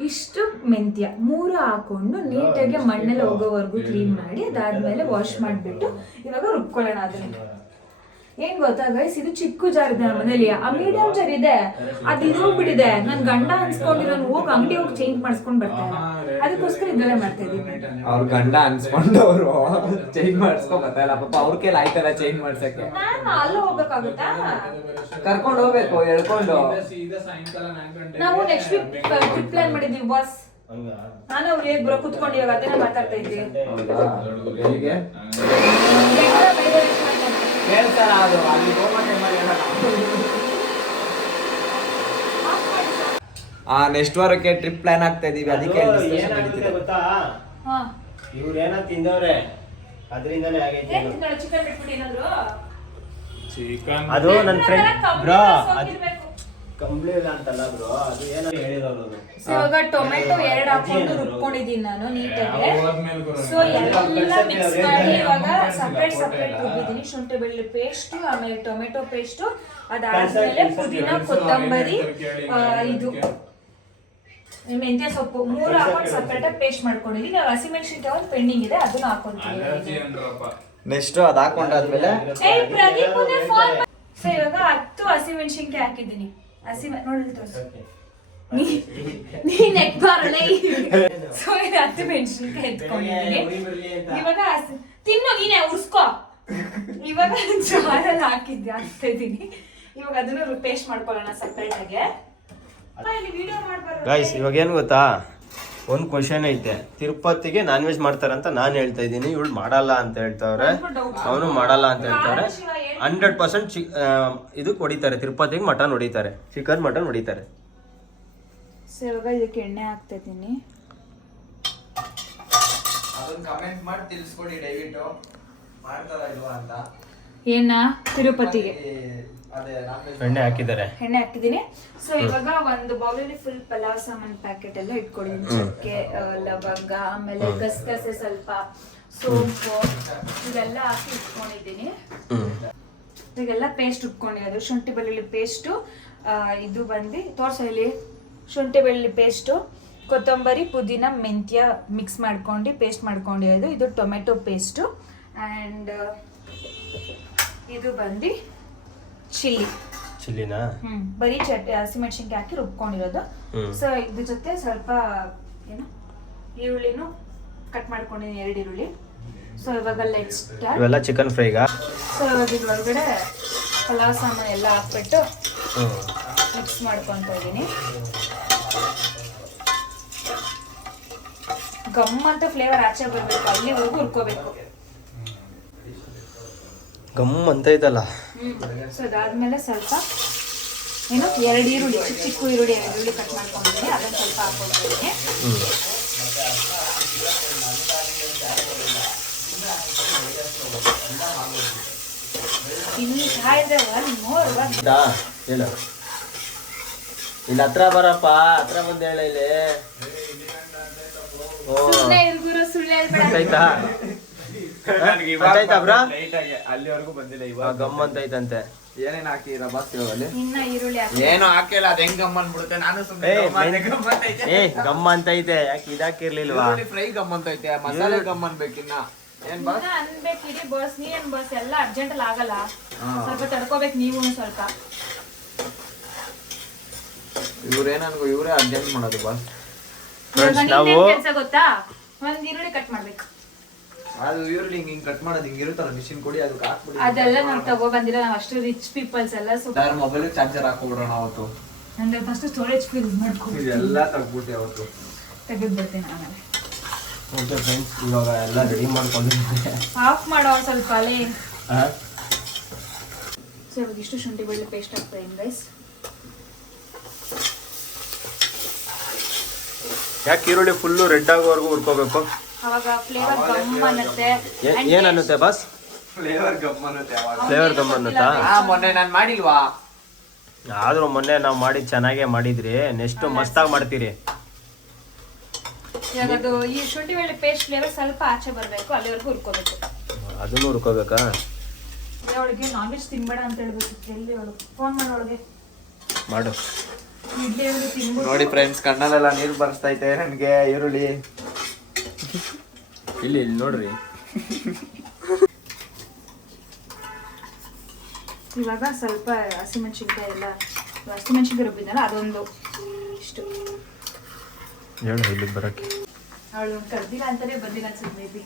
ಇಷ್ಟು ಮೆಂತ್ಯ, 3 ಹಾಕೊಂಡು ನೀಟಾಗಿ ಮಣ್ಣಲ್ಲಿ ಹೋಗೋವರೆಗೂ ಕ್ಲೀನ್ ಮಾಡಿ ಅದಾದ್ಮೇಲೆ ವಾಶ್ ಮಾಡಿಬಿಟ್ಟು ಇವಾಗ ರುಬ್ಕೊಳ್ಳೋಣ. ಅದನ್ನ ಏನ್ ಗೊತ್ತಾ ಗೈಸ್, ಇದು ಚಿಕ್ಕ ಜಾರ್ ಇದೆ ನಮ್ಮ ಮನೇಲಿ. ಆ ಮೀಡಿಯಂ ಜಾರ್ ಇದೆ, ಅದು ಇರೋಗ್ಬಿಟ್ಟಿದೆ. ನನ್ ಗಂಡ ಅನ್ಸ್ಕೊಂಡಿರೋನು ಅಂಗಡಿ ಹೋಗಿ ಚೇಂಜ್ ಮಾಡಿಸ್ಕೊಂಡ್ ಬರ್ತಾರೆ. ಅದಕ್ಕೋಸ್ಕರ ಇದೆಲ್ಲ ಮಾಡ್ತಾ ಇದೀನಿ. ಅವ್ರ ಗಂಡ ಅನ್ಸ್ಕೊಂಡವ್ರು ಚೇಂಜ್ ಮಾಡಿಸ್ಕೊಂಡ್ ಬರ್ತಾ ಇಲ್ಲ ಪಾಪ. ಅವ್ರ ಕೈಲಿ ಆಯ್ತಲ್ಲ ಚೇಂಜ್ ಮಾಡ್ಸಕ್ಕೆ. ನಾನು ಅಲ್ಲ ಹೋಗ್ಬೇಕಾಗುತ್ತಾ? ಕರ್ಕೊಂಡು ಹೋಗ್ಬೇಕು ಹೇಳ್ಕೊಂಡು. ನಾವು ನೆಕ್ಸ್ಟ್ ವೀಕ್ ಟ್ರಿಪ್ ಪ್ಲಾನ್ ಮಾಡಿದೀವಿ ಬಾಸ್. ನಾನು ಅವ್ರು ಹೇಗ್ ಬರೋ ಕುತ್ಕೊಂಡು ಇವಾಗ ಅದನ್ನ ಮಾತಾಡ್ತಾ ಇದ್ವಿ. ಹೇಗೆ ಹೇಳ್ತಾರ ಅದು? ಅಲ್ಲಿ ನೆಕ್ಸ್ಟ್ ವಾರಕ್ಕೆ ಟ್ರಿಪ್ ಪ್ಲಾನ್ ಆಗ್ತಾ ಇದೀವಿ. ಅದಕ್ಕೆ ಗೊತ್ತಾ, ಇವ್ರೇನ ತಿಂದವ್ರೆ, ಅದರಿಂದನೇ ಆಗೈತೆ. ಚಿಕನ್ ಬಿಟ್ಬಿಟ್ಟು ಏನಾದ್ರು ಚಿಕನ್ ಅದು ನನ್ನ ಫ್ರೆಂಡ್ ಬ್ರೋ, ಕಂಪ್ಲಿ ಇಲ್ಲ ಅಂತಲ್ಲ ಬ್ರೋ, ಅದು ಏನೋ ಹೇಳಿರೋದು ಅದು. ಸೊ ಇವಾಗ ಟೊಮೆಟೊ 2 ಹಾಕೊಂಡು ರುಬ್ಕೊಂಡಿದ್ದೀನಿ ನಾನು ನೀಟಾಗಿ. ಸೊ ಎಲ್ಲ ಮಿಕ್ಸ್ ಮಾಡಿ ಇವಾಗ ಸಪ್ರೇಟ್ ರುಬ್ಬಿದ್ದೀನಿ. ಶುಂಠಿ ಬೆಳ್ಳುಳ್ಳಿ ಪೇಸ್ಟ್, ಆಮೇಲೆ ಟೊಮೆಟೊ ಪೇಸ್ಟ್, ಅದಾದ್ಮೇಲೆ ಪುದೀನ, ಕೊತ್ತಂಬರಿ, ಇದು ಮೆಂತ್ಯ ಸೊಪ್ಪು 3 ಹಾಕೊಂಡು ಸಪ್ರೇಟ್ ಆಗಿ ಪೇಸ್ಟ್ ಮಾಡ್ಕೊಂಡಿದ್ದೀನಿ. ನಾವು ಹಸಿಮೆಣಸಿನಕಾಯಿ ಒಂದು ಪೆಂಡಿಂಗ್ ಇದೆ, ಅದನ್ನ ಹಾಕೊಂತೀವಿ. ನೆಕ್ಸ್ಟ್ ಅದ್ ಹಾಕೊಂಡಾದ್ಮೇಲೆ ಸೊ ಇವಾಗ 10 ಹಸಿಮೆಣಸಿನಕಾಯಿ ಹಾಕಿದ್ದೀನಿ. ನೋಡಿ ತೋರಿಸು, ನೀನ್ ಎಕ್ಬಾರಲ್ಲ. ಸೊ ಇದು 10 ಮೆಣಸಿನಕಾಯಿ ಎತ್ಕೊಂಡಿದ್ದೀನಿ. ಇವಾಗ ತಿನ್ನು, ನೀನೆ ಉರ್ಸ್ಕೋ. ಇವಾಗ ಜಾರಲ್ಲಿ ಹಾಕಿದ್ದೆ ಹಾಕ್ತಾ ಇದ್ದೀನಿ. ಇವಾಗ ಅದನ್ನು ಪೇಸ್ಟ್ ಮಾಡ್ಕೊಳ್ಳೋಣ ಸಪ್ರೇಟ್ ಆಗಿ. ಗೈಸ್ ಇವಾಗ ಏನ್ ಗೊತ್ತಾ, ಒಂದ್ ಕ್ವಶನ್ ಐತೆ. ತಿರುಪತಿಗೆ ನಾನ್ ವೆಜ್ ಮಾಡ್ತಾರಂತ ನಾನ್ ಹೇಳ್ತಾ ಇದ್ದೀನಿ, ಇವಳು ಮಾಡಲ್ಲ ಅಂತ ಹೇಳ್ತಾವ್ರೆ, ಅವನು ಮಾಡಲ್ಲ ಅಂತ ಹೇಳ್ತಾರೆ. 100% ಇದು ಹೊಡಿತಾರೆ, ತಿರುಪತಿಗೆ ಮಟನ್ ಹೊಡಿತಾರೆ, ಚಿಕನ್ ಮಟನ್ ಹೊಡಿತಾರೆ. ಸೊ ಇವಾಗ ಇದಕ್ಕೆ ಎಣ್ಣೆ ಹಾಕ್ತಾ ಇದ್ದೀನಿ. ಅದನ್ನ ಕಮೆಂಟ್ ಮಾಡಿ ತಿಳಿಸ್ಕೊಡಿ ದಯವಿಟ್ಟು, ಮಾಡ್ತಾರಾ ಇಲ್ವಾ ಅಂತ. ಏನ ತಿರುಪತಿಗೆ ಎಣ್ಣೆ ಹಾಕಿದ್ದಾರೆ, ಎಣ್ಣೆ ಹಾಕಿದ್ದೀನಿ. ಸೊ ಇವಾಗ ಒಂದು ಬೌಲಲ್ಲಿ ಫುಲ್ ಪಲಾವ್ ಸಾಮಾನ್ ಪ್ಯಾಕೆಟ್ ಎಲ್ಲ ಇಟ್ಕೊಂಡಿದ್ದೀನಿ. ಚಕ್ಕೆ, ಲವಂಗ, ಆಮೇಲೆ ಗಸಗಸೆ, ಸ್ವಲ್ಪ ಸೋಂಪು, ಇದೆಲ್ಲ ಹಾಕಿ ಇಟ್ಕೊಂಡಿದ್ದೀನಿ. ಇದೆಲ್ಲ ಪೇಸ್ಟ್ ಇಟ್ಕೊಂಡಿರೋದು. ಶುಂಠಿ ಬೆಳ್ಳುಳ್ಳಿ ಪೇಸ್ಟು, ಇದು ಬಂದು ತೋರ್ಸಲಿ, ಶುಂಠಿ ಬೆಳ್ಳುಳ್ಳಿ ಪೇಸ್ಟು, ಕೊತ್ತಂಬರಿ, ಪುದೀನ, ಮೆಂತ್ಯ ಮಿಕ್ಸ್ ಮಾಡ್ಕೊಂಡು ಪೇಸ್ಟ್ ಮಾಡ್ಕೊಂಡಿರೋದು. ಇದು ಟೊಮೆಟೊ ಪೇಸ್ಟು, ಆ್ಯಂಡ್ ಇದು ಬಂದು ಚಿಲ್ಲಿನಾ ಬರೀ ಹಸಿಮೆಣಸಿನ್ಕಾಯಿ ಹಾಕಿ ರುಬ್ಕೊಂಡಿರೋದು. ಸೊ ಇದ್ರ ಜೊತೆ ಸ್ವಲ್ಪ ಏನು ಈರುಳ್ಳಿನೂ ಕಟ್ ಮಾಡ್ಕೊಂಡಿದ್ದೀನಿ, 2 ಈರುಳ್ಳಿ. ಸೊ ಇವಾಗ ಲೆಟ್ಸ್ ಸ್ಟಾರ್ಟ್. ಇವೆಲ್ಲ ಚಿಕನ್ ಫ್ರೈಗಾ? ಸೊ ಇವಾಗ ಇದ್ರೊಳಗಡೆ ಪಲಾವ್ ಸಾಮಾನು ಎಲ್ಲ ಹಾಕ್ಬಿಟ್ಟು ಮಿಕ್ಸ್ ಮಾಡ್ಕೊತಾ ಇದ್ದೀನಿ. ಗಮ್ ಅಂತ ಫ್ಲೇವರ್ ಆಚೆ ಬರಬೇಕು, ಅಲ್ಲಿವರೆಗೂ ಹುರ್ಕೋಬೇಕು. ಗಮ್ ಅಂತ ಇದಲ್ಲ. ಸೊ ಅದಾದ್ಮೇಲೆ ಸ್ವಲ್ಪ ಏನು 2 ಈರುಳ್ಳಿ, ಚಿಕ್ಕ ಈರುಳ್ಳಿ 2 ಈರುಳ್ಳಿ ಕಟ್ ಮಾಡ್ಕೊಂಡಿದ್ದೀನಿ, ಅದನ್ನ ಸ್ವಲ್ಪ ಹಾಕೊಳ್ತೀನಿ. ಇಲ್ಲಿ ಕಾಯ್ದವ ಹೇಳು, ಇಲ್ಲಿ ಹತ್ರ ಬರಪ್ಪ, ಹತ್ರ ಬಂದು ಹೇಳ. ಇಲ್ಲಿ ಸುಳ್ಳೆ ಇರ್ಗುರು, ಸುಳ್ಳೆ ಆಯ್ತಾ ಬ್ರಾ? ಅಲ್ಲಿವರೆಗೂ ಬಂದಿಲ್ಲ. ಇವಾಗ ಗಮ್ ಅಂತ ಐತಂತೆ. ಏನೇನ್ ಹಾಕಿರ ಬಾಸ್ ಅಲ್ಲಿ? ಇನ್ನ ಈರುಳ್ಳಿ ಹಾಕಿ ಏನು ಹಾಕಿಲ್ಲ, ಅದ್ ಹೆಂಗ್ ಗಮ್ ಅನ್ಬಿಡುತ್ತೆ. ನಾನು ಸುಮ್ಮನೆ ಗಮ್ ಅಂತ ಐತೆ, ಯಾಕೆ ಇದಾಕಿರ್ಲಿಲ್ವಾ? ಫ್ರೈ ಗಮ್ ಅಂತ ಐತೆ, ಮಸಾಲೆ ಗಮ್ ಅನ್ಬೇಕಿನ್ನ. ಏನ್ ಬಾಸ್ ಅನ್ಬೇಕಿರಿ ಬಸ್, ನೀನ್ ಬಸ್ ಎಲ್ಲ ಅರ್ಜೆಂಟ್ ಅಲ್ಲಿ ಆಗಲ್ಲ, ಸ್ವಲ್ಪ ತಡ್ಕೋಬೇಕು ನೀವು ಸ್ವಲ್ಪ. ಇವ್ರೇನನ್ಗೋ ಇವ್ರೇ ಅರ್ಜೆಂಟ್ ಮಾಡೋದು ಬಾಸ್. ನಾವು ಕೆಲಸ ಗೊತ್ತಾ, 1 ಈರುಳ್ಳಿ ಕಟ್ ಮಾಡ್ಬೇಕು. ಅದು ಈರುಳ್ಳಿ ಹಿಂಗ್ ಕಟ್ ಮಾಡೋದು ಹಿಂಗಿರುತ್ತಲ್ಲ ಮಿಷಿನ್ ಕೊಡಿ, ಅದಕ್ಕೆ ಹಾಕ್ಬಿಡಿ. ಅದೆಲ್ಲ ನಾವು ತಗೋ ಬಂದಿಲ್ಲ, ನಾವು ಅಷ್ಟು ರಿಚ್ ಪೀಪಲ್ಸ್ ಎಲ್ಲ. ಯಾರ ಮೊಬೈಲ್ ಚಾರ್ಜರ್ ಹಾಕೋಬಿಡೋಣ ಅವತ್ತು. ಅಂದ್ರೆ ಫಸ್ಟ್ ಸ್ಟೋರೇಜ್ ಫಿಲ್ ಮಾಡ್ಕೊಂಡು ಇದೆಲ್ಲ ತೆಗ್ದ್ಬಿಟ್ಟೆ ಅವತ್ತು, ತೆಗೆದು ಬರ್ತೀನಿ ಆಮೇಲೆ. ಓಕೆ ಫ್ರೆಂಡ್ಸ್, ಇವಾಗ ಎಲ್ಲ ರೆಡಿ ಮಾಡ್ಕೊಂಡಿದ್ದೀವಿ. ಆಫ್ ಮಾಡೋ ಸ್ವಲ್ಪ ಅಲ್ಲೇ. ಸೊ ಇವಾಗ ಇಷ್ಟು ಶುಂಠಿ ಬೆಳ್ಳುಳ್ಳಿ ಪೇಸ್ಟ್ ಹಾಕ್ತಾ ಇದ್ದೀನಿ ಗೈಸ್. ಯಾಕೆ ಈರುಳ್ಳಿ ಫುಲ್ಲು ರೆಡ್ ಆಗೋವರೆಗೂ ಹುರ್ಕೋಬೇಕು? ಅವಾಗ ಫ್ಲೇವರ್ ಗಮ್ ಅನ್ನತ್ತೆ. ಏನ್ ಅನ್ನುತ್ತೆ ಬಾಸ್? ಫ್ಲೇವರ್ ಗಮ್ ಅನ್ನುತ್ತೆ. ಫ್ಲೇವರ್ ಗಮ್ ಅನ್ನುತ್ತಾ? ಮೊನ್ನೆ ನಾನು ಮಾಡಿಲ್ವಾ? ಆದ್ರೂ ಮೊನ್ನೆ ನಾವು ಮಾಡಿದ್ ಚೆನ್ನಾಗೇ ಮಾಡಿದ್ರಿ, ನೆಕ್ಸ್ಟ್ ಮಸ್ತಾಗಿ ಮಾಡ್ತೀರಿ. ಇವಾಗ ಅದು ಈ ಶುಂಠಿ ಬೆಳ್ಳುಳ್ಳಿ ಪೇಸ್ಟ್ ಫ್ಲೇವರ್ ಸ್ವಲ್ಪ ಆಚೆ ಬರಬೇಕು, ಅಲ್ಲಿವರೆಗೂ ಹುರ್ಕೋಬೇಕು. ಅದನ್ನು ಹುರ್ಕೋಬೇಕಾ? ಅವಳಿಗೆ ನಾನ್ ವೆಜ್ ತಿನ್ಬೇಡ ಅಂತ ಹೇಳ್ಬೇಕಿತ್ತು. ಎಲ್ಲಿ ಅವಳು ಫೋನ್ ಮಾಡಿ ಅವಳಿಗೆ ಮಾಡು. ಇಡ್ಲಿ ಅವಳು ತಿನ್ಬಿಟ್ಟು. ನೋಡಿ ಫ್ರೆಂಡ್ಸ್, ಕಣ್ಣಲ್ಲೆಲ್ಲ ನೀರು ಬರ್ಸ್ತೈತೆ ನನ್ಗೆ. ಈರುಳ್ಳಿ ಇಲ್ಲಿ ನೋಡ್ರಿ. ಇವಾಗ ಸ್ವಲ್ಪ ಹಸಿಮೆಣಸಿನ್ಕಾಯಿ ಎಲ್ಲ, ಹಸಿಮೆಣಸಿನ್ಕಾಯಿ ರುಬ್ಬಿದ್ದಲ್ಲ ಅದೊಂದು ಇಷ್ಟು ಹೇಳು ಇಲ್ಲಿಗೆ ಬರಕ್ಕೆ. ಅವಳು ಕರ್ದಿಲ್ಲ ಅಂತಾನೆ ಬಂದಿಲ್ಲ ಅನ್ಸುತ್ತೆ ಮೇ ಬಿ.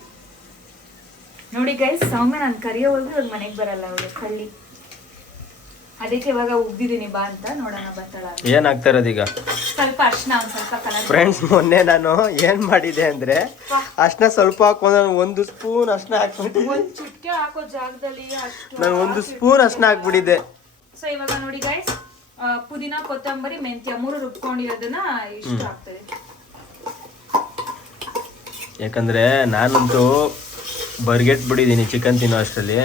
ನೋಡಿ ಗೈಸ್, ಸೌಮ್ಯ ನಾನು ಕರಿಯೋವರೆಗೂ ಇವಾಗ ಮನೆಗೆ ಬರಲ್ಲ, ಅವಳು ಕಳ್ಳಿ. ಅದಕ್ಕೆ ಇವಾಗ ಉಗ್ದಿದ್ದೀನಿ ಬಾ ಅಂತ, ನೋಡೋಣ ಬರ್ತಾಳ. ಏನ್ ಆಗ್ತಾ ಇರೋದು ಈಗ? ಸ್ವಲ್ಪ ಅರ್ಶಿನ, ಒಂದ್ ಸ್ವಲ್ಪ ಕಲರ್. ಫ್ರೆಂಡ್ಸ್, ಮೊನ್ನೆ ನಾನು ಏನ್ ಮಾಡಿದೆ ಅಂದ್ರೆ ಅರ್ಶಿನ ಸ್ವಲ್ಪ ಹಾಕೊಂಡು 1 ಸ್ಪೂನ್ ಅರ್ಶಿನ ಹಾಕ್ಬಿಟ್ಟಿದ್ದೆ. ಒಂದ್ ಚುಟ್ಕೆ ಹಾಕೋ ಜಾಗದಲ್ಲಿ ಅಷ್ಟು ನಾನು 1 ಸ್ಪೂನ್ ಅರ್ಶಿನ ಹಾಕ್ಬಿಟ್ಟಿದ್ದೆ. ಸೊ ಇವಾಗ ನೋಡಿ ಗೈಸ್, ಪುದೀನ, ಕೊತ್ತಂಬರಿ, ಮೆಂತ್ಯ 3 ರುಬ್ಕೊಂಡಿರೋದನ್ನ ಇಷ್ಟು ಹಾಕ್ತದೆ. ಯಾಕಂದ್ರೆ ನಾನಂತೂ ಬರ್ಗೆಟ್ಬಿಟ್ಟಿದ್ದೀನಿ ಚಿಕನ್ ತಿನ್ನೋ ಅಷ್ಟರಲ್ಲಿ.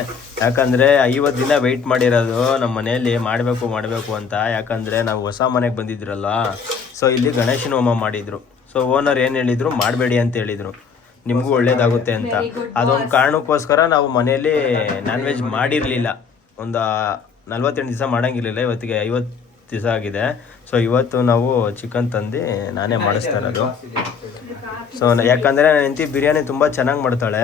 ಯಾಕಂದರೆ 50 ದಿನ ವೆಯ್ಟ್ ಮಾಡಿರೋದು ನಮ್ಮ ಮನೆಯಲ್ಲಿ ಮಾಡಬೇಕು ಅಂತ. ಯಾಕಂದರೆ ನಾವು ಹೊಸ ಮನೆಗೆ ಬಂದಿದ್ರಲ್ಲ, ಸೊ ಇಲ್ಲಿ ಗಣೇಶನ ಹೋಮ ಮಾಡಿದರು. ಸೊ ಓನರ್ ಏನು ಹೇಳಿದರು, ಮಾಡಬೇಡಿ ಅಂತ ಹೇಳಿದರು, ನಿಮಗೂ ಒಳ್ಳೇದಾಗುತ್ತೆ ಅಂತ. ಅದೊಂದು ಕಾರಣಕ್ಕೋಸ್ಕರ ನಾವು ಮನೆಯಲ್ಲಿ ನಾನ್ ವೆಜ್ ಮಾಡಿರಲಿಲ್ಲ. ಒಂದು 48 ದಿವಸ ಮಾಡೋಂಗಿರಲಿಲ್ಲ. ಇವತ್ತಿಗೆ 50 ದಿವಸ ಆಗಿದೆ. ಸೊ ಇವತ್ತು ನಾವು ಚಿಕನ್ ತಂದು ನಾನೇ ಮಾಡಿಸ್ತಾ ಇರೋದು. ಸೊ ಯಾಕಂದರೆ ನನ್ನ ಹೆಂಡತಿ ಬಿರಿಯಾನಿ ತುಂಬ ಚೆನ್ನಾಗಿ ಮಾಡ್ತಾಳೆ.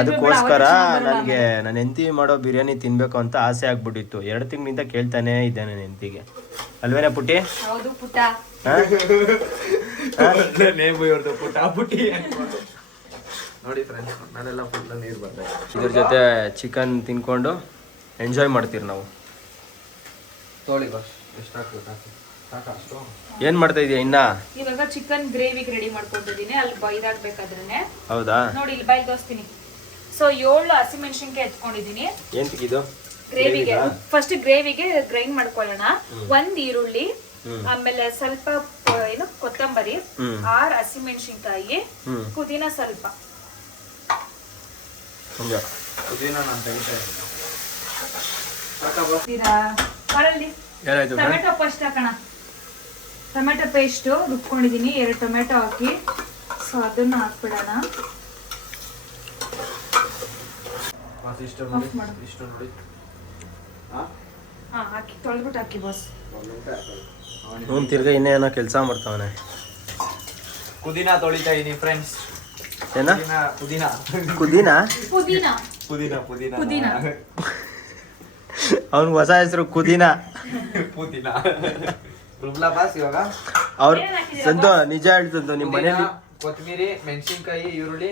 ಅದಕ್ಕೋಸ್ಕರ ನನಗೆ ನನ್ನ ಹೆಂಡತಿ ಮಾಡೋ ಬಿರಿಯಾನಿ ತಿನ್ನಬೇಕು ಅಂತ ಆಸೆ ಆಗ್ಬಿಟ್ಟಿತ್ತು. 2 ತಿಂಗಳಿಂದ ಕೇಳ್ತಾನೆ ಇದ್ದೆ ನನ್ನ ಹೆಂಡತಿಗೆ. ಅಲ್ವೇನಾ ಪುಟ್ಟಿ? ಹೌದು ಪುಟ್ಟ. ನೇಮು ಇವ್ರದ್ದು ಪುಟ್ಟಿ ನೋಡಿ ಫ್ರೆಂಡ್ಸ್, ನಾನೆಲ್ಲ ಫುಲ್ ನೀರು ಬರ್ತಾ ಇದ್ರ ಜೊತೆ ಚಿಕನ್ ತಿನ್ಕೊಂಡು ಎಂಜಾಯ್ ಮಾಡ್ತೀರಿ ನಾವು. ತೋಳಿ ಬಸ್ ಎಷ್ಟಾಗ್ಬೇಕು ಸಾಕಷ್ಟು. ಏನ್ ಮಾಡ್ತಾ ಇದೀಯ ಇನ್ನ? ಇವಾಗ ಚಿಕನ್ ಗ್ರೇವಿಗೆ ರೆಡಿ ಮಾಡ್ಕೊಂಡಿದ್ದೀನಿ. ಅಲ್ಲಿ ಬೈದಾಡ್ಬೇಕಾದ್ರೆ ಹೌದಾ? ನೋಡಿ ಇಲ್ಲಿ ಬಾಯ್ ತೋರಿಸ್ತೀನಿ. ಸೊ 7 ಹಸಿಮೆಣಸಿನ್ಕಾಯಿ ಎತ್ಕೊಂಡಿದ್ದೀನಿ ಏನ್ ಇದು ಗ್ರೇವಿಗೆ. ಫಸ್ಟ್ ಗ್ರೇವಿಗೆ ಗ್ರೈಂಡ್ ಮಾಡ್ಕೊಳ್ಳೋಣ. 1 ಈರುಳ್ಳಿ, ಆಮೇಲೆ ಸ್ವಲ್ಪ ಏನು ಕೊತ್ತಂಬರಿ, 6 ಹಸಿಮೆಣಸಿನ್ಕಾಯಿ, ಪುದೀನ ಸ್ವಲ್ಪ. ಪುದೀನ ನಾನು ತೆಗಿತಾ ಇದ್ದೀನಿ. ಟೊಮೆಟೊ ಫಸ್ಟ್ ಹಾಕೋಣ. ಟೊಮೆಟೊ ಪೇಸ್ಟ್ ರುಬ್ಕೊಂಡಿದ್ದೀನಿ. 2 ಟೊಮೆಟೊ ಹಾಕಿ, ಸೊ ಅದನ್ನ ಹಾಕ್ಬಿಡೋಣ. ಇಷ್ಟು ನೋಡಿ. ಹಾಕಿ ತೊಳೆದ್ಬಿಟ್ಟು ಹಾಕಿ ಬಾಸ್. ತಿರ್ಗಾ ಇನ್ನೇನೋ ಕೆಲಸ ಮಾಡ್ತಾವನೆ. ಪುದೀನ ತೊಳಿತಾ ಇದೀನಿ ಫ್ರೆಂಡ್ಸ್. ಏನ ಪುದೀನ ಕುದೀನಾ? ಪುದೀನ ಪುದೀನ ಪುದೀನ ಪುದೀನ ಅವ್ನ ಹೊಸ ಹೆಸರು ಕುದೀನ. ಪುದೀನ ರುಬ್ಲಾ ಬಾಸ್. ಇವಾಗ ಅವ್ರ ಸಂತು ನಿಜ ಹೇಳ್ತಂತು, ನಿಮ್ಮ ಮನೇಲಿ ಕೊತ್ತಂಬರಿ, ಮೆಣಸಿನ್ಕಾಯಿ, ಈರುಳ್ಳಿ.